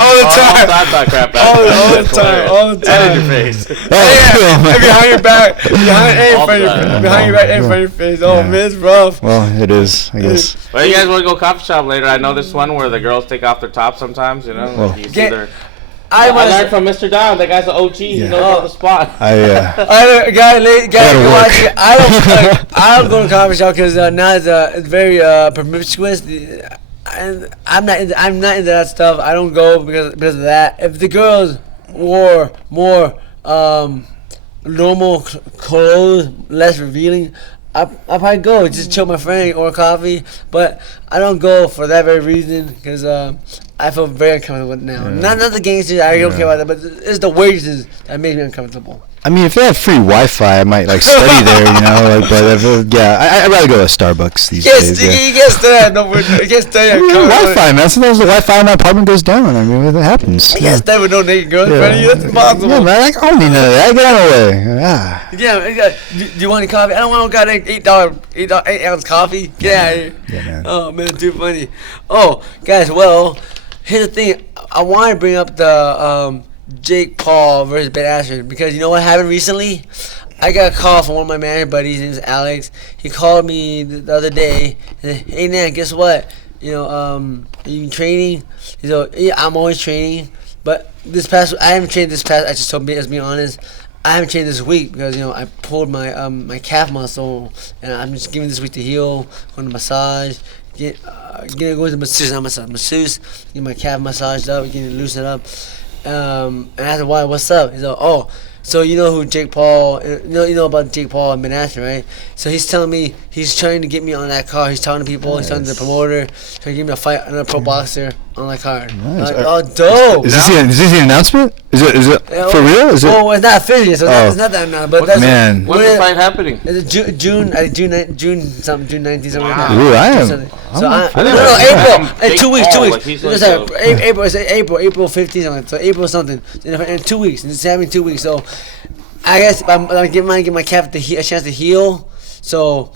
All the time. Talk crap All the time. And in your face. Behind your back. Behind your back and in front of your face. Oh, man, it's rough. Well, it is, I guess. Well, you guys want to go coffee shop later? I know this one where the girls take off their tops sometimes, you know? Well, you see their... I learned from Mr. Don. That guy's an OG. He knows all the spot. I don't go to coffee shop because now it's very promiscuous. And I'm not into that stuff. I don't go because of that. If the girls wore more normal clothes, less revealing, I probably go just chill with my friend or coffee. But I don't go for that very reason because I feel very uncomfortable now. Not the gangsters. I don't care about that. But it's the wages that make me uncomfortable. I mean, if they have free Wi-Fi, I might study there, you know. Like, but I'd rather go to Starbucks these days. You can't stay at you can't stay at Wi-Fi, man. Sometimes the Wi-Fi in my apartment goes down. I mean, that happens. You can't stay with no naked girls in front of you. That's impossible. Yeah, man. I don't need none of that. Get out of the way. Yeah. Do you want any coffee? I don't want no goddamn $8 ounce coffee. Get out of here. Yeah, man. Oh man, too funny. Oh, guys. Well, here's the thing. I want to bring up the Jake Paul versus Ben Askren because you know what happened recently? I got a call from one of my manager buddies. His name is Alex. He called me the other day and said, "Hey, Nan, guess what? You know, are you training?" He said, "Yeah, I'm always training, but I haven't trained this past. I just told me, let's be honest, I haven't trained this week because I pulled my my calf muscle and I'm just giving this week to heal, going to massage." Going to masseuse, get my calf massaged up, getting it loosened up. And I asked him, why, what's up? He's like, oh, so you know who Jake Paul, you know about Jake Paul and Ben Askren, right? So he's telling me, he's trying to get me on that card. He's talking to people, he's talking to the promoter, trying to get me a fight, another pro boxer on that card. Nice. Like, oh, dope. Is this the announcement? Is it for real? Is it? Oh, it's not official, so it's not that now. But that's man. When's the fight happening? It's June 19th, something like that. Ooh, I am. No, April. In 2 weeks. April 15th. So April something. In 2 weeks. It's happening in 2 weeks. So I guess I'm gonna give my calf a chance to heal. So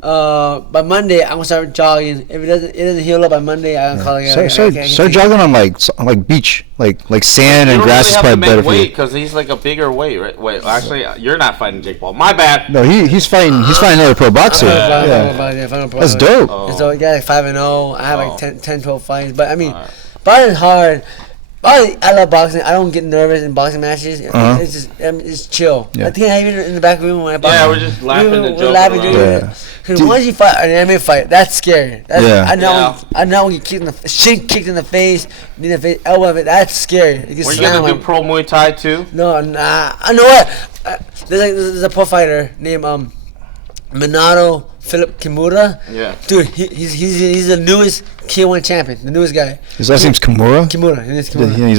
by Monday I'm gonna start jogging. If it doesn't heal up by Monday, I'm gonna call it. Start jogging on like beach, like sand and grass is probably better for you. Because he's like a bigger weight, right? Wait, actually, you're not fighting Jake Paul. My bad. No, he's fighting another pro boxer. That's dope. So he got like 5-0. I have like 10, 12 fights. But I mean, boxing is hard. I love boxing. I don't get nervous in boxing matches. It's just it's chill. Yeah. I think I even in the back room when I box. Yeah, we're just laughing and joking. Because once you fight an MMA fight, that's scary. I know when you kicked in the face, knee in the face, elbow, that's scary. Were you gonna do pro Muay Thai too? No, nah. I know what. There's a pro fighter named Minato Philip Kimura. Yeah. Dude, he's the newest K1 champion, the newest guy. His last name's Kimura? Kimura. He's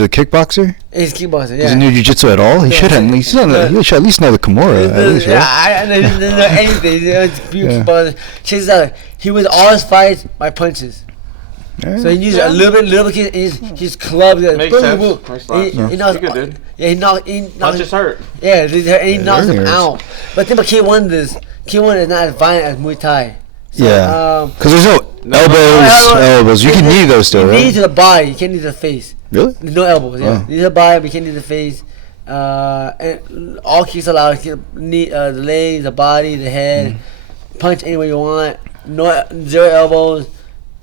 a kickboxer? He's a kickboxer, yeah. Does he know jiu-jitsu at all? He should he should at least know the Kimura, at least, right? I don't know anything. Check this out. He wins all his fights by punches. Yeah. So he uses a little bit. He's clubbed. Makes sense. He knocks. Yeah, he knocks. Punches hurt. Yeah, he knocks him out. But think about K1 K1 is not as violent as Muay Thai. So, yeah. Because there's no elbows. You can knee those still, right? Knee to the body. You can't knee to the face. Really? There's no elbows. Yeah. Knee to the body, but you can't knee to the face. And all kicks allowed. Knee, the legs, the body, the head. Punch any way you want. No, zero elbows.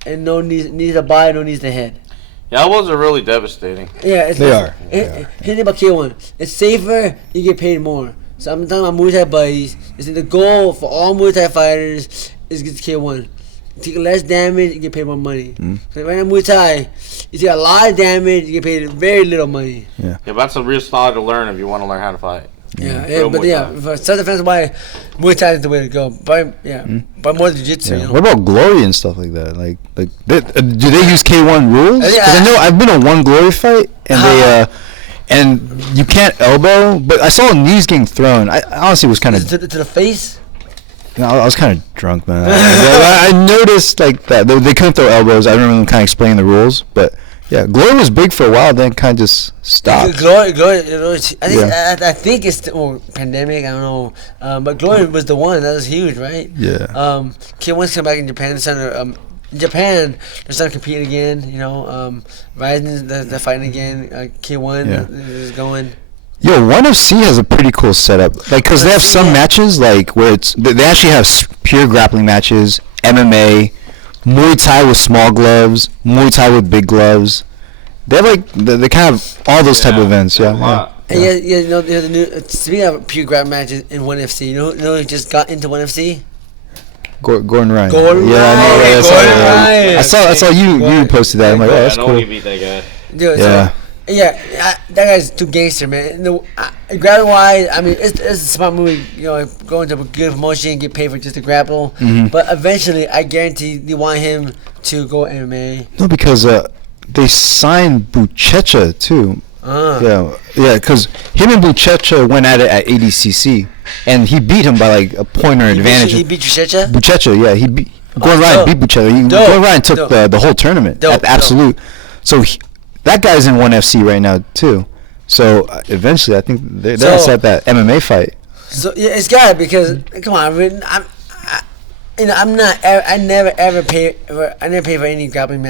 And no knees to the body, no knees to the head. Yeah, elbows are really devastating. Yeah, they are. Here's the thing about K1. It's safer, you get paid more. So I'm talking about Muay Thai buddies. The goal for all Muay Thai fighters is to get to K1. Take less damage, you get paid more money. So right now Muay Thai, you take a lot of damage, you get paid very little money. Yeah, but that's a real style to learn if you want to learn how to fight. For self-defense, why Muay Thai is the way to go. But more jiu-jitsu. Yeah. You know? What about Glory and stuff like that? Do they use K1 rules? Because I know I've been in one Glory fight, and and you can't elbow, but I saw knees getting thrown. I honestly was kind of to the face. I was kind of drunk, man. I noticed that they couldn't throw elbows. I remember them kind of explaining the rules, but Yeah, Glory was big for a while, then kind of just stopped. Glory. I think it's the pandemic. I don't know, but Glory was the one that was huge, right? Yeah. K1's come back in Japan Center. In Japan, they're starting to compete again. You know, Rising, they're fighting again. K1 is going. Yo, ONE FC has a pretty cool setup. Like, cause they have some matches like where they actually have pure grappling matches, MMA, Muay Thai with small gloves, Muay Thai with big gloves. They have they kind of all those type of events. Yeah. You know, the new. Speaking of pure grappling matches in ONE FC, you know who just got into ONE FC? Gordon Ryan. Gordon Ryan. I saw you posted that. I'm like, oh, that's cool. I know you beat that guy. Dude, that guy's too gangster, man. Grappling wise, I mean, it's a smart movie. You know, going to a good promotion, get paid for just to grapple. Mm-hmm. But eventually, I guarantee they want him to go MMA. No, because they signed Buchecha too. Yeah, because him and Buchecha went at it at ADCC, and he beat him by like a pointer advantage. He beat Buchecha? Buchecha, yeah. Gordon Ryan beat Buchecha. Gordon Ryan took the whole tournament at the absolute. So that guy's in ONE FC right now too. So eventually, I think they're gonna set that MMA fight. So yeah, it's got it because come on, I never pay for any grappling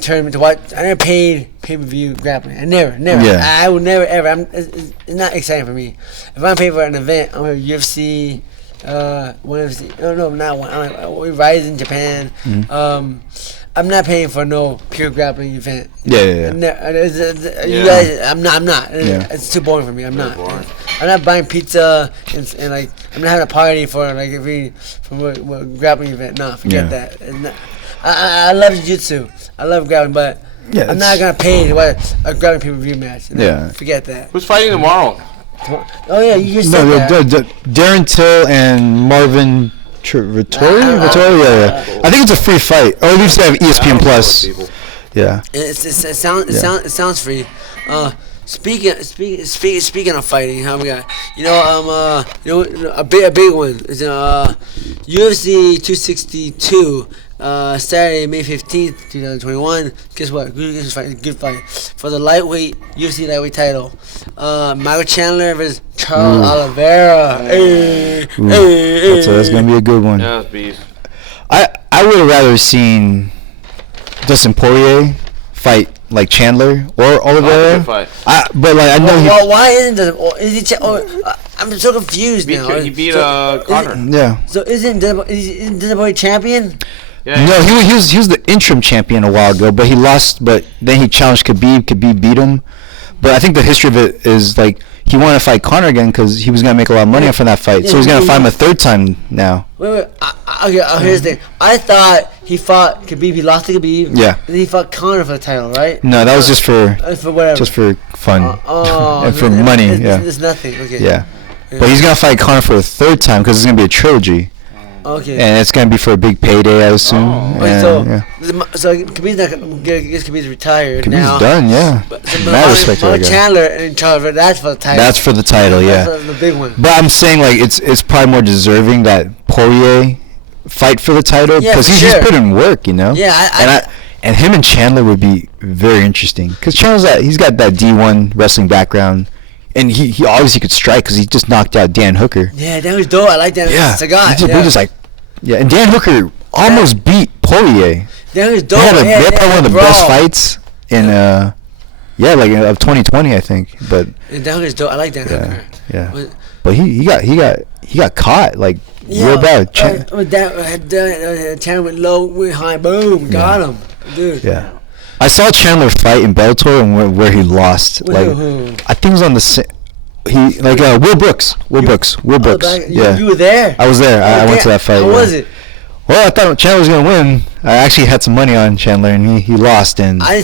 tournament to watch. I never paid pay-per-view grappling. I never. Yeah. I would never ever. It's not exciting for me. If I'm paying for an event, I'm going to UFC, ONE FC. No, not one. I'm Rising Japan. Mm-hmm. I'm not paying for no pure grappling event. Yeah. You guys, I'm not. Yeah. It's too boring for me. I'm not buying pizza and like I'm not having a party for like from a grappling event. No, forget that. I love jiu-jitsu. I love grappling, but I'm not gonna pay to watch a grappling pay-per-view match. Forget that. Who's fighting tomorrow? Oh yeah, you just said that. Darren Till and Marvin Vittori? I think it's a free fight. Or at least they have ESPN Plus. Yeah. It sounds free. Speaking of fighting, how we got a big one is UFC 262 Saturday, May 15th, 2021. Guess what? Good fight for the UFC lightweight title. Michael Chandler versus Charles Oliveira. That's gonna be a good one. Yeah, that's beast. I would have rather seen Dustin Poirier fight like Chandler or Oliveira. Fight. But like I know why isn't I'm so confused now. He beat Conor. So isn't Dustin Poirier champion? Yeah, no, he was the interim champion a while ago, but he lost. But then he challenged Khabib. Khabib beat him. But I think the history of it is like he wanted to fight Conor again because he was gonna make a lot of money from that fight. So he's gonna fight him a third time now. Wait. Here's the thing. I thought he fought Khabib. He lost to Khabib. Yeah. And then he fought Conor for the title, right? No, that was just for whatever. Just for fun and for money. It's nothing. Okay. Yeah. But he's gonna fight Conor for a third time because it's gonna be a trilogy. Okay. And it's gonna be for a big payday, I assume. So Khabib's not gonna guess Khabib's retired now. Khabib's done, yeah. Mad respect to that guy. Chandler and Charles, that's for the title. That's for the title, yeah. That's the big one. But I'm saying like it's probably more deserving that Poirier fight for the title because he's put in work, you know. Yeah, and him and Chandler would be very interesting because Chandler's he's got that D1 wrestling background. And he obviously could strike because he just knocked out Dan Hooker. Yeah, that was dope. I like that. Yeah, it's a guy. We're just like, and Dan Hooker almost beat Poirier. That was dope. They had one of the best fights in of 2020, I think. But Dan Hooker's dope. I like Dan Hooker. Yeah. But he got caught like real bad. Chandler went low, went high, boom, got him, dude. Yeah. I saw Chandler fight in Bellator and where he lost. Like I think it was on the Will Brooks. Will Brooks. You were there. I was there. I went to that fight. How was it? Well, I thought Chandler was gonna win. I actually had some money on Chandler, and he lost, and I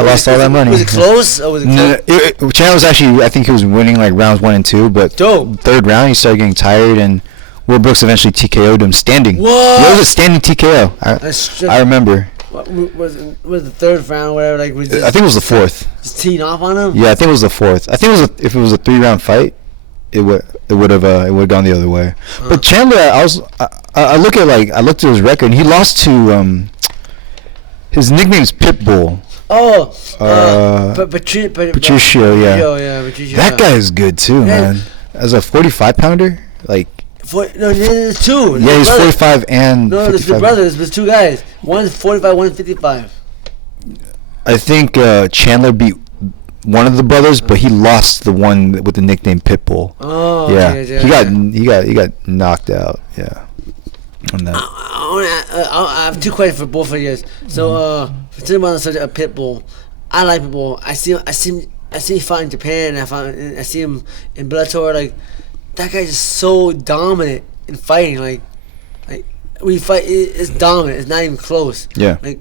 lost all that money. Was it close? Or was it close? No, Chandler was actually, I think he was winning like rounds 1 and 2, but third round he started getting tired, and Will Brooks eventually TKO'd him standing. What? It was a standing TKO. I remember. What, was the third round or whatever? Like, I think it was the fourth. Just teeing off on him? Yeah, I think it was the fourth. I think if it was a 3-round fight, it would have gone the other way. But Chandler, I looked at his record, and he lost to his nickname's Pitbull. Patricio, yeah. Patricio. That guy is good too, man. As a 45 pounder, like. There's two. Yeah, he's 45 and. No, 55. there's the brothers. There's two guys. One's 45, one's 55. I think Chandler beat one of the brothers, but he lost the one with the nickname Pitbull. Oh, yeah. Okay, He got knocked out. Yeah. On that. I have two questions for both of you guys. So, since we're on the subject of Pitbull, I like Pitbull. I see him fight in Japan. I see him in Bellator. Like, that guy's just so dominant in fighting. Like when you fight, it's dominant. It's not even close. Yeah. Like,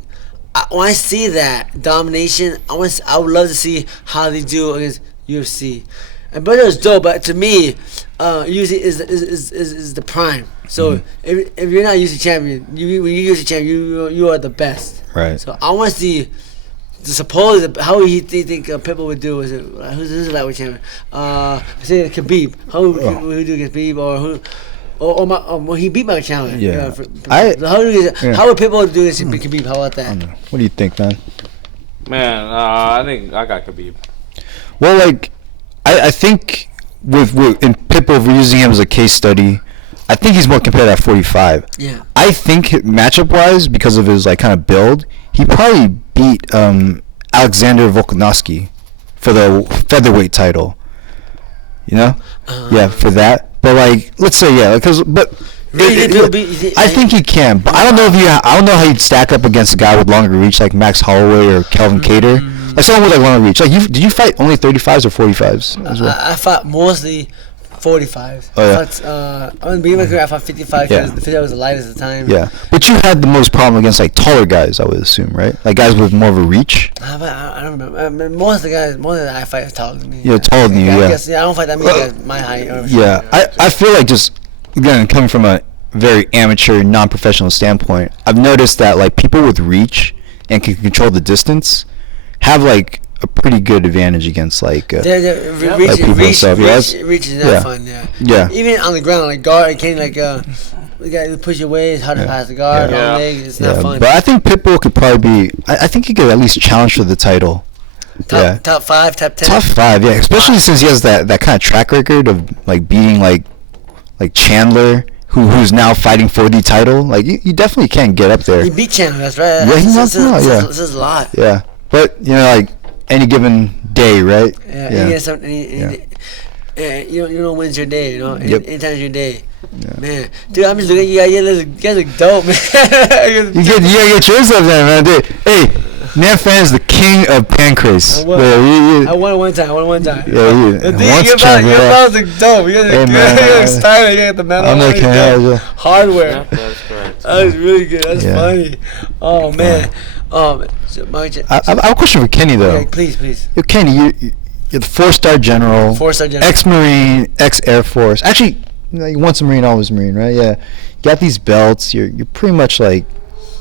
when I see that domination, I would love to see how they do against UFC. And Bellator is dope, but to me, UFC is the prime. So if you're not UFC champion, when you're UFC champion, you are the best. Right. So I want to see how do you think Pitbull would do? Is it who's the lightweight champion? Say Khabib. How would he do against Khabib or who? Well, he beat Mike Chandler. Yeah. How would Pitbull do against Khabib? How about that? What do you think, man? Man, I think I got Khabib. Well, like, I think with in Pitbull, if we're using him as a case study, I think he's more competitive at 45. Yeah. I think matchup-wise, because of his like kind of build, he probably beat Alexander Volkanovski for the featherweight title. You know? Yeah, for that. But like, let's say I think he can, but I don't know how he'd stack up against a guy with longer reach like Max Holloway or Kelvin Cater. Like someone with like longer reach. Like, did you fight only 35s or 45s as well? I fought mostly 45s. Oh, yeah. On the beginning of my career, I fought 55 because the 55 was the lightest at the time. Yeah, but you had the most problem against like taller guys, I would assume, right? Like guys with more of a reach. I don't remember. Most of the guys I fight are taller than me. Yeah, taller than you. I Yeah. guess, I don't fight that many guys my height. I feel like just again coming from a very amateur, non-professional standpoint, I've noticed that like people with reach and can control the distance have like a pretty good advantage against like reach is not fun. Yeah. Even on the ground, like guard, can't like you got push your way. It's hard to pass the guard. It's not fun. But I think Pitbull could probably be. I think he could at least challenge for the title. Top 5, top 10. Top 5, yeah. Especially since he has that kind of track record of like beating like Chandler, who's now fighting for the title. Like you definitely can get up there. He beat Chandler. That's right. Yeah, he knocked him out. Yeah, this is a lot. Yeah, but like any given day, right? Yeah. You know when's your day. You know, anytime's your day. Yeah. Man, dude, I'm just looking at you. You guys look dope, man. you gotta get yours up there, man. Dude. Hey, Nan Fan is the king of pancreas. I won it one time. Yeah, your fellas look dope. You look stylish. You got the medal. I'm looking hardware. Yeah, that's correct. That was really good. That's funny. Oh man. So I have a question for Kenny though. Okay, please. Yo, Kenny, you're the 4-star general. 4-star general. Ex-Marine, ex-Air Force. Actually, you once a Marine, always Marine, right? Yeah. You got these belts. You're pretty much like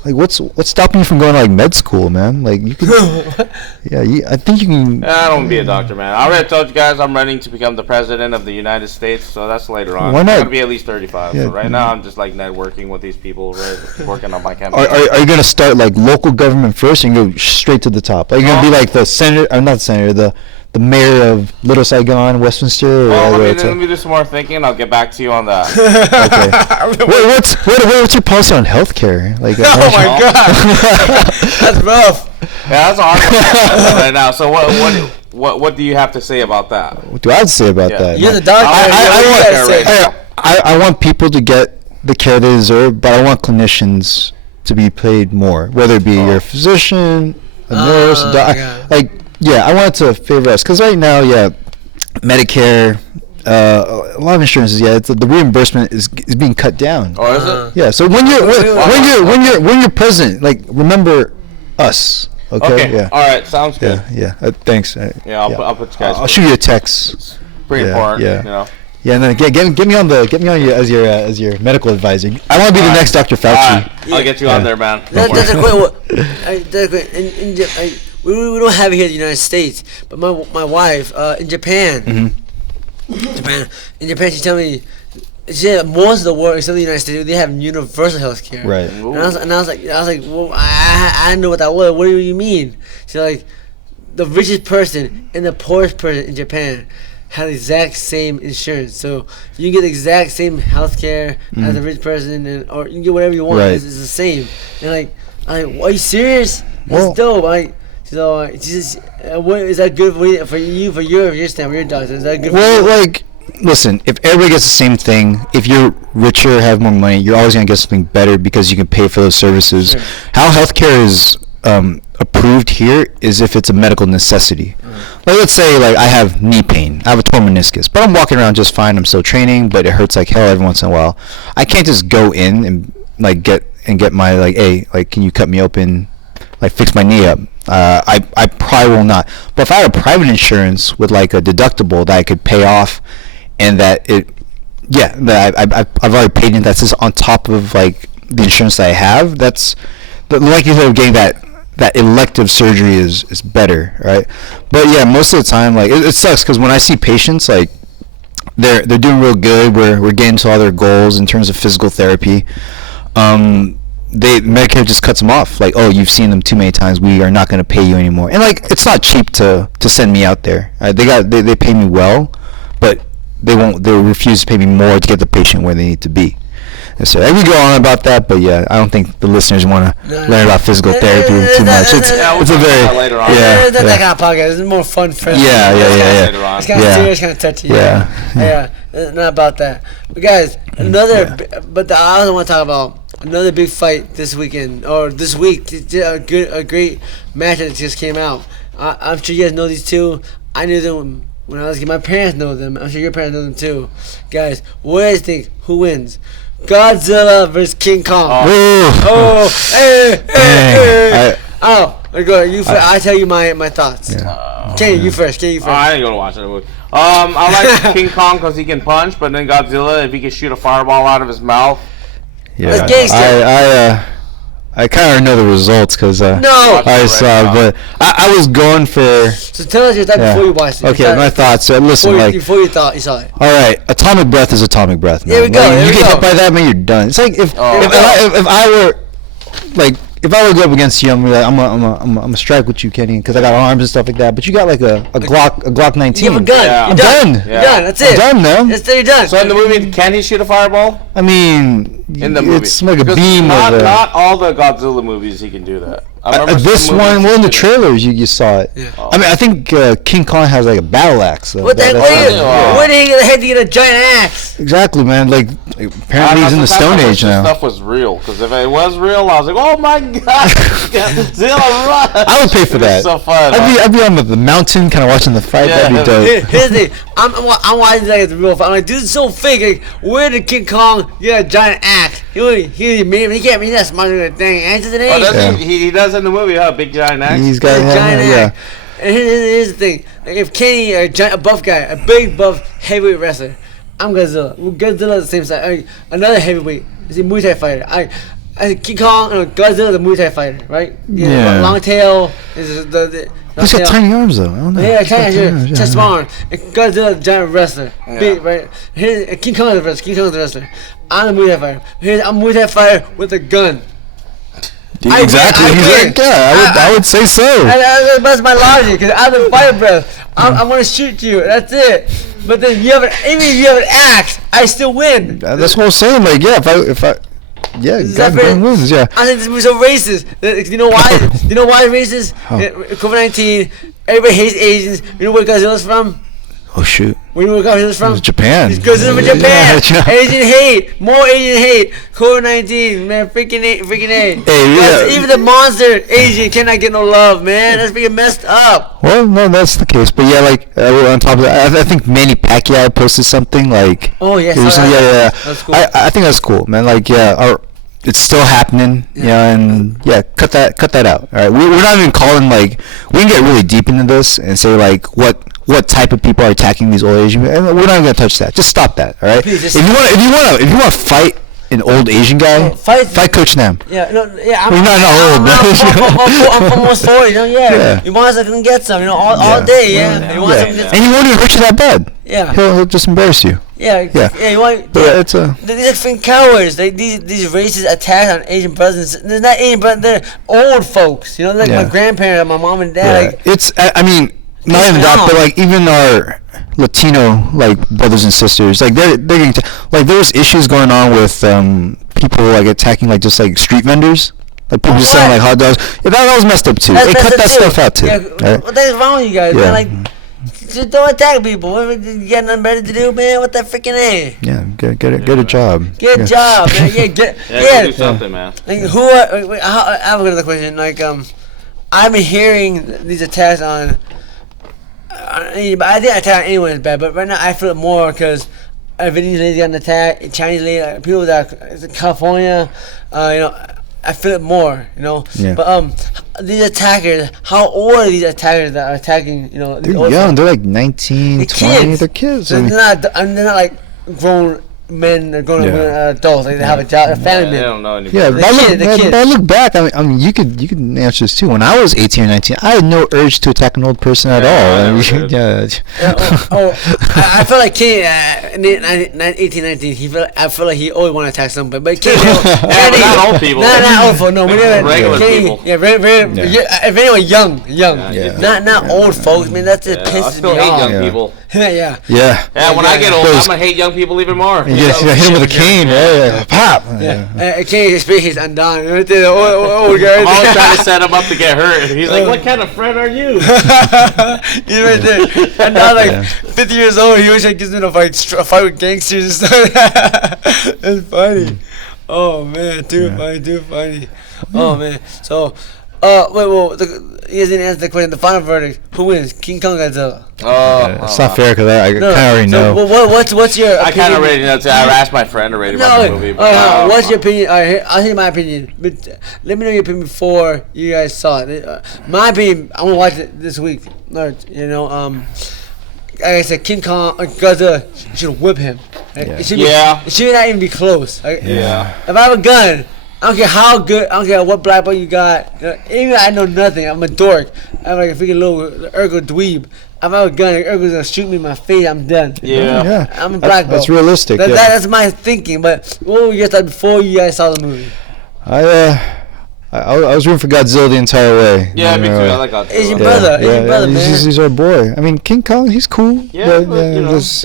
what's stopping you from going to like med school, man? Like you could. I think you can. I don't want to be a doctor, man. I already told you guys I'm running to become the president of the United States, so that's later on. Why not? I'm gonna be at least 35. Yeah. So right now I'm just like networking with these people, right? Working on my campaign. Are you gonna start like local government first and go straight to the top? Are you gonna be like the senator? Or not senator, the mayor of Little Saigon, Westminster? Let me do some more thinking. I'll get back to you on that. Okay. What's your policy on healthcare? Like, oh my God, that's rough. Yeah, that's a hard one right now. So what do you have to say about that? What do I have to say about that? You're the doctor. I want people to get the care they deserve, but I want clinicians to be paid more, whether it be your physician, a nurse, I want it to favor us, because right now, Medicare, a lot of insurances, the reimbursement is being cut down. Oh, is it? Yeah. So when you're president, like, remember us. Okay. Yeah. All right. Sounds good. Yeah. Thanks. I'll put you guys. I'll shoot you a text. It's pretty important. Yeah. You know. Yeah, and then get me on you as your medical advisor. I want to be the next Dr. Fauci. I'll get you on there, man. That's a quick. We don't have it here in the United States, but my wife in Japan, in Japan, she tell me Yeah, most of the world, except the United States, they have universal health care. Right. And I was like, well, I didn't know what that was. What do you mean? She's like, the richest person and the poorest person in Japan have the exact same insurance. So you can get the exact same health care as a rich person, or you can get whatever you want. Right. It's the same. And I'm like, are you serious? Well, That's dope. So what is that good for you, for your stamp, your doctor? Is that good for you? Well, like, listen, if everybody gets the same thing, if you're richer, have more money, you're always going to get something better because you can pay for those services. Sure. How healthcare is approved here is if it's a medical necessity. Like, let's say, like, I have knee pain. I have a torn meniscus, but I'm walking around just fine. I'm still training, but it hurts like hell every once in a while. I can't just go in and, like, get my, like, hey, like, can you cut me open, like, fix my knee up? I probably will not. But if I had a private insurance with, like, a deductible that I could pay off, and that I've already paid in, that's just on top of, like, the insurance that I have, that's the likelihood of getting that elective surgery is better, right? But yeah, most of the time, like, it sucks because when I see patients, like, they're doing real good, we're getting to all their goals in terms of physical therapy, Medicare just cuts them off, like, oh, you've seen them too many times, we are not going to pay you anymore. And, like, it's not cheap to send me out there. They pay me well, but they refuse to pay me more to get the patient where they need to be. And so we go on about that, but yeah, I don't think the listeners want to learn about physical therapy too much. It's a very later on. It's not that kind of podcast. It's more fun, friendly. Yeah. It's kind of serious, kind of touchy. Yeah. It's not about that. But guys, I also want to talk about another big fight this weekend or this week. A great match that just came out. I'm sure you guys know these two. I knew them when I was a kid. My parents know them. I'm sure your parents know them too. Guys, what do you think? Who wins? Godzilla versus King Kong. Go. You first. I tell you my thoughts. Yeah. Kenny, you first. I ain't gonna watch that movie. I like King Kong because he can punch, but then Godzilla, if he can shoot a fireball out of his mouth. Yeah. That's gangster. I kind of know the results because I saw, but I was going for. So tell us your thoughts before you watched it. Okay, my thoughts. So listen, before you saw it. All right, atomic breath is atomic breath. Man. Here we go. Like, you get hit by that, man, you're done. It's like if I were to go up against you, I'm gonna strike with you, Kenny, because I got arms and stuff like that. But you got like a Glock 19. You have a gun. Yeah. You're done. You're done. That's it. I'm done, man. You're done. So in the movie, can he shoot a fireball? I mean, In the movie, it's like a because beam. Not all the Godzilla movies he can do that. This one, in the trailers, you saw it. Yeah. I mean, I think King Kong has like a battle axe. So What the heck? Where did he get the head to get a giant axe? Exactly, man. Like, apparently he's in the Stone Age now. Stuff was real, because if it was real, I was like, oh my god, Godzilla, run! I would pay for that. So fun. I'd be on the mountain, kind of watching the fight. Yeah. That'd be dope. Here's the thing. I'm watching that as a real fight. I'm like, dude, it's so fake. Like, where did King Kong get a giant axe? He can't be that smart with a dang axe at an age. He does in the movie, big giant axe. He's got a giant axe. And here's the thing. Like, if Kenny, a buff guy, a big buff heavyweight wrestler, I'm Godzilla. Godzilla is the same size. Another heavyweight is a Muay Thai fighter. King Kong, Godzilla, the Muay Thai fighter, right? Yeah. Long tail is the He's got tiny arms though. I don't know. Yeah, tiny chest arm. And Godzilla, the giant wrestler, big, right? King Kong is the wrestler. I'm a Muay Thai fighter. I'm a Muay Thai fighter with a gun. Exactly. I would say so. That's my logic. Cause I have the fire breath. I want to shoot you. That's it. But then even if you have an axe, I still win. That's what I'm saying. Like, if I. Yeah, God wins. Yeah. I think this movie's so racist. You know why? You know why it's racist? COVID-19. Everybody hates Asians. You know where Godzilla's from? Oh shoot. Where you know where Godzilla's from? Japan. Godzilla's from Japan. Yeah. Asian hate. More Asian hate. COVID-19. Man, freaking A. Hey, even the monster Asian cannot get no love, man. That's freaking messed up. Well, no, that's the case. But yeah, like on top of that, I think Manny Pacquiao posted something like. Oh yes. Yeah. That's cool. I think that's cool, man. Like it's still happening, and cut that out. All right, we're not even calling we can get really deep into this and say what type of people are attacking these old Asian people. And we're not gonna touch that. Just stop that. All right. Please, if you want to fight an old Asian guy, fight Coach Nam. Yeah, I'm not old. I'm almost 40. You want to get some, all day. Yeah. You want some. And he won't even hurt you that bad. Yeah. He'll just embarrass you. You want? But it's a. These are freaking cowards. These racist attacks on Asian brothers. They're not Asian brothers. They're old folks. You know, like my grandparents, my mom and dad. Like, it's. I mean, not even that, but like even our Latino like brothers and sisters, like they're getting like there was issues going on with people like attacking like just like street vendors. Like people just selling like hot dogs. Yeah, that was messed up too. They cut that stuff out too. Yeah, what the hell's wrong with you guys, man? Like, just don't attack people. You got nothing better to do, man? What that freaking A? Yeah, get a job. Get a job, man. Do something, man. Like, I have another question. Like, I've been hearing these attacks on. I think attack on anyone is bad, but right now I feel it more because Vietnamese lady got an attack, Chinese lady, people that California, I feel it more, Yeah. But these attackers, how old are these attackers that are attacking? They're young. They're like 19, 20. They're kids. So they're not like grown men or grown adults. Like they have a job, a family. They don't know anything. Yeah, but I look back. I mean, you could answer this too. When I was 18 or 19, I had no urge to attack an old person at all. I feel like King, 18, 19. I feel like he always want to attack somebody, but King, not old people. Not old folks. No, we never. Regular people. Yeah, very. If anyone young. Not old folks. Man, that just pisses me off. I still hate young people. Yeah. When I get old, I'm gonna hate young people even more. Yes, you hit him with a cane. Pop. Cane is undone. Right there, old guy. I'm always trying to set him up to get hurt. He's like, "What kind of friend are you?" He's right there. And now, like 50 years old, he wish I gives me a fight with gangsters and stuff. That's funny. Oh man, too funny. Oh man. So, you guys didn't answer the question. The final verdict: who wins? King Kong or Godzilla? It's not fair because I kind of already know. What's your opinion? I kind of already know. I asked my friend already about the movie. What's your opinion? I'll say my opinion. But let me know your opinion before you guys saw it. My opinion, I'm gonna watch it this week. Like I said, King Kong, Godzilla, you should whip him. It should not even be close. If I have a gun, I don't care how good, I don't care what black belt you got. Even I know nothing. I'm a dork. I'm like a freaking little ergo dweeb. If I have a gun, Ergo's gonna shoot me in my face. I'm done. Yeah. I'm a black belt. That's realistic. That's my thinking. But what were you guys thought before you guys saw the movie? I was rooting for Godzilla the entire way. Yeah, me too. I like Godzilla. Asian brother, man. He's our boy. I mean, King Kong, he's cool. Godzilla has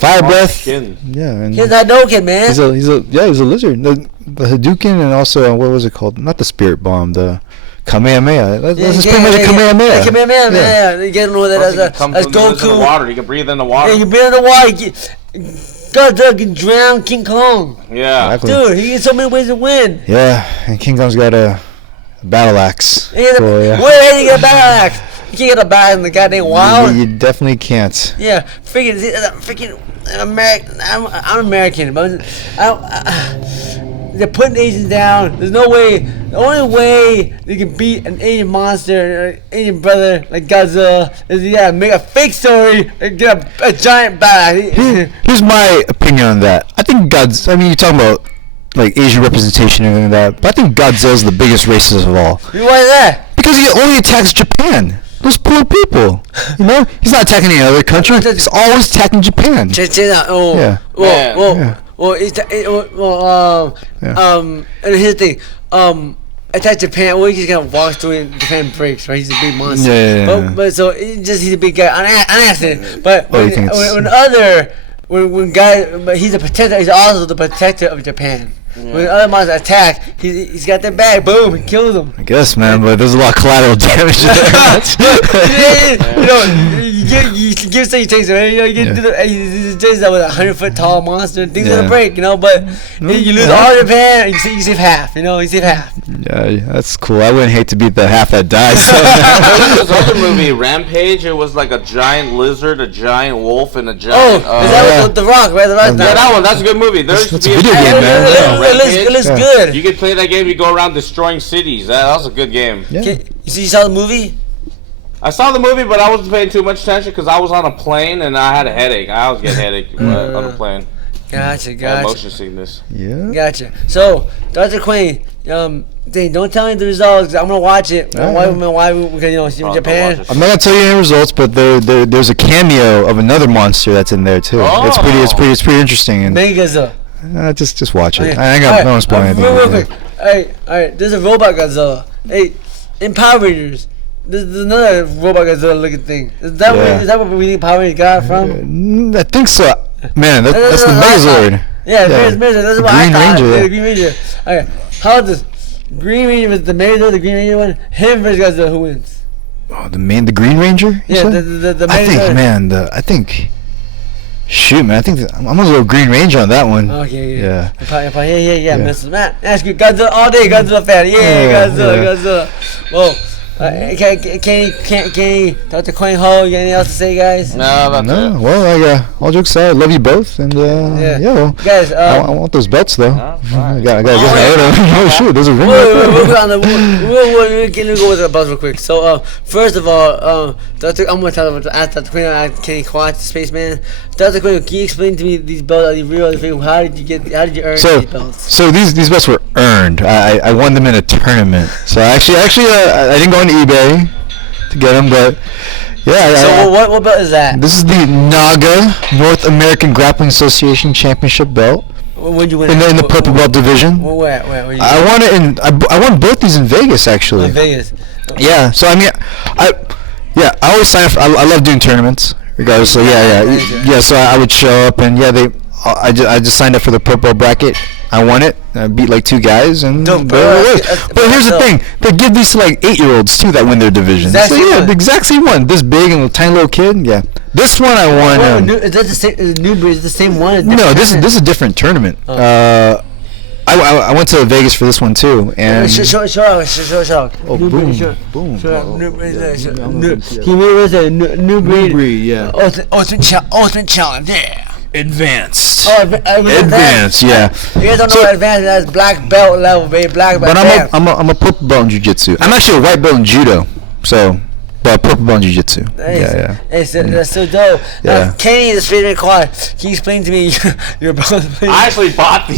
fire breath. Skin. Yeah, and he's a Hadouken, man. He's a lizard. The Hadouken and also what was it called? Not the Spirit Bomb. The Kamehameha. That's pretty much a Kamehameha. Kamehameha, man. You get to know that as Goku. Water. You can breathe in the water. Yeah, you breathe in the water. Godzilla can drown King Kong. Yeah. Exactly. Dude, he has so many ways to win. Yeah, and King Kong's got a battle axe. Where did he get a battle axe? You can't get a battle in the goddamn wild. You definitely can't. Yeah, freaking American. I'm American, but they're putting Asians down. There's no way. The only way they can beat an Asian monster or an Asian brother like Godzilla is make a fake story and get a giant battle. Here's my opinion on that. I think you're talking about like Asian representation and everything like that, but I think Godzilla's the biggest racist of all. Why is that? Because he only attacks Japan. Those poor people. He's not attacking any other country. He's always attacking Japan. And here's the thing. Attack Japan. Well, he's gonna walk through and Japan breaks, right? He's a big monster. But so he's a big guy on accident. But but he's a protector. He's also the protector of Japan. Yeah. When other monsters attack, he's got their back. Boom, he kills them. I guess, man, but there's a lot of collateral damage there. You give some, you take some. You get he takes that with 100-foot tall monster. Things gonna break, but you lose all Japan. You save half. You save half. Yeah, that's cool. I wouldn't hate to beat the half that dies. This other movie, Rampage. It was like a giant lizard, a giant wolf, and a giant. Is that with the Rock, right? The Rock. Yeah, that one. That's a good movie. There's a video game, man. It looks good. You could play that game. You go around destroying cities. That was a good game. Yeah. You saw the movie? I saw the movie, but I wasn't paying too much attention because I was on a plane and I had a headache. I always get a headache on a plane. Gotcha. Motion sickness. Yeah. Gotcha. So, Dr. Quang, Dang, don't tell me the results. 'Cause I'm gonna watch it. Why? Because see Japan. I'm not gonna tell you any results, but there's a cameo of another monster that's in there too. Oh. It's pretty interesting. And Megaza. just watch it. Okay. I ain't got no one spoiling anything. Real quick. All right. There's a robot Godzilla. Hey, in Power Rangers, there's another robot Godzilla looking thing. Is that what we think Power Rangers got it from? I think so. Man, that's the Megazord. Yeah, Megazord. That's what I Green thought. Ranger. Yeah, the Green Ranger. All right. How about this? Green Ranger was the Megazord, the Green Ranger one. Him versus Godzilla, who wins? Oh, the Green Ranger? Yeah, the I think, Megazord. man, shoot, man, I'm gonna go Green Ranger on that one. Okay, yeah. Yeah. Mrs. Matt, ask you Godzilla all day, Godzilla fan. Yeah, Godzilla. Whoa. Can Dr. Quang Ho, you got anything else to say, guys? No, that's it. Well, all jokes aside, I love you both, and well, guys, I want those belts though. I gotta get yeah. Oh shoot, there's a ring We'll right go with the buzz real quick. So, first of all, I'm gonna tell Dr. Quang and Kenny Quach, the Spaceman. Dr. Quang, can you explain to me these belts? Are they real? Are they fake? How did you earn these belts? So these belts were earned. I won them in a tournament. So actually, I didn't go on eBay to get them, but yeah. So what belt is that? This is the NAGA North American Grappling Association Championship belt. When you win in the purple belt division. Where I won it I won both these in Vegas actually. In Vegas. Yeah. So I mean, I always sign up. I love doing tournaments. Regardless. So yeah. So I would show up and I just signed up for the purple bracket. I won it. I beat like 2 guys and Dope, but here's the thing: they give these to like 8-year-olds too that win their division. The exact same one. This big and tiny little kid. Yeah. This one I won. Is that the same? Is the same one? No, this is a different tournament. I went to Vegas for this one too, and show out. Oh, boom. New breed. Yeah. Ultimate challenge. Yeah. Advanced. Advanced. Yeah. You guys don't know what advanced. That's black belt level, baby. Black belt. But I'm a purple belt in jiu-jitsu. I'm actually a white belt in judo. So. But purple belt in jiu-jitsu. Yeah. That's so dope. Yeah. Kenny, this favorite quad. Can you explain to me your belt? I actually bought the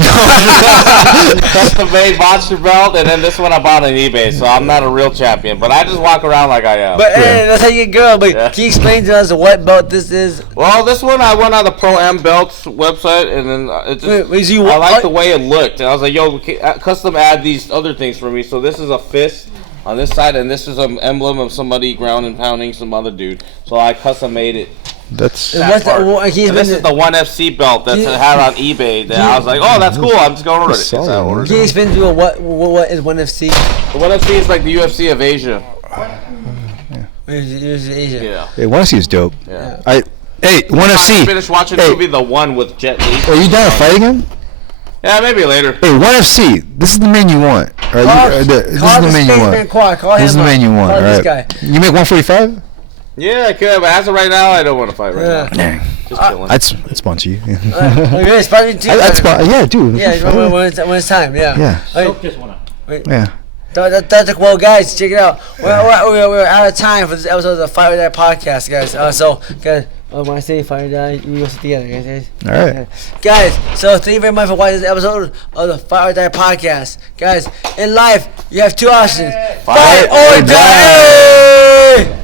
custom-made monster belt, and then this one I bought on eBay. So I'm not a real champion, but I just walk around like I am. But hey, that's how you get girl. But can you explain to us what belt this is? Well, this one I went on the Pro M Belts website, and then it just I like the way it looked, and I was like, "Yo, custom add these other things for me." So this is a fist on this side, and this is an emblem of somebody ground and pounding some other dude. So I custom made it. This is the 1FC belt that's had on eBay. That I was like, oh, that's cool. I'm just going to order it. Can you explain to me what is 1FC? The 1FC is like the UFC of Asia. Asia. Yeah. Hey, 1FC is dope. Yeah. Hey, 1FC. I finished watching the movie The One with Jet Li. Are you down to fight again? Yeah, maybe later. Hey, 1FC. This is the man you want. This is the man you want. This is the man you want. All right. You make 145? Yeah, I could, but as of right now, I don't want to fight right now. Just chilling. I'd sponsor you. Sponsor you too. Yeah, dude. Yeah, when it's time. Yeah. Soak this one up. Yeah. Well, guys, check it out. We're out of time for this episode of the Fight or Die podcast, guys. So, guys, when I say Fight or Die, we go sit together, guys. All right. Guys, so thank you very much for watching this episode of the Fight or Die podcast. Guys, in life, you have 2 options. Fight or die!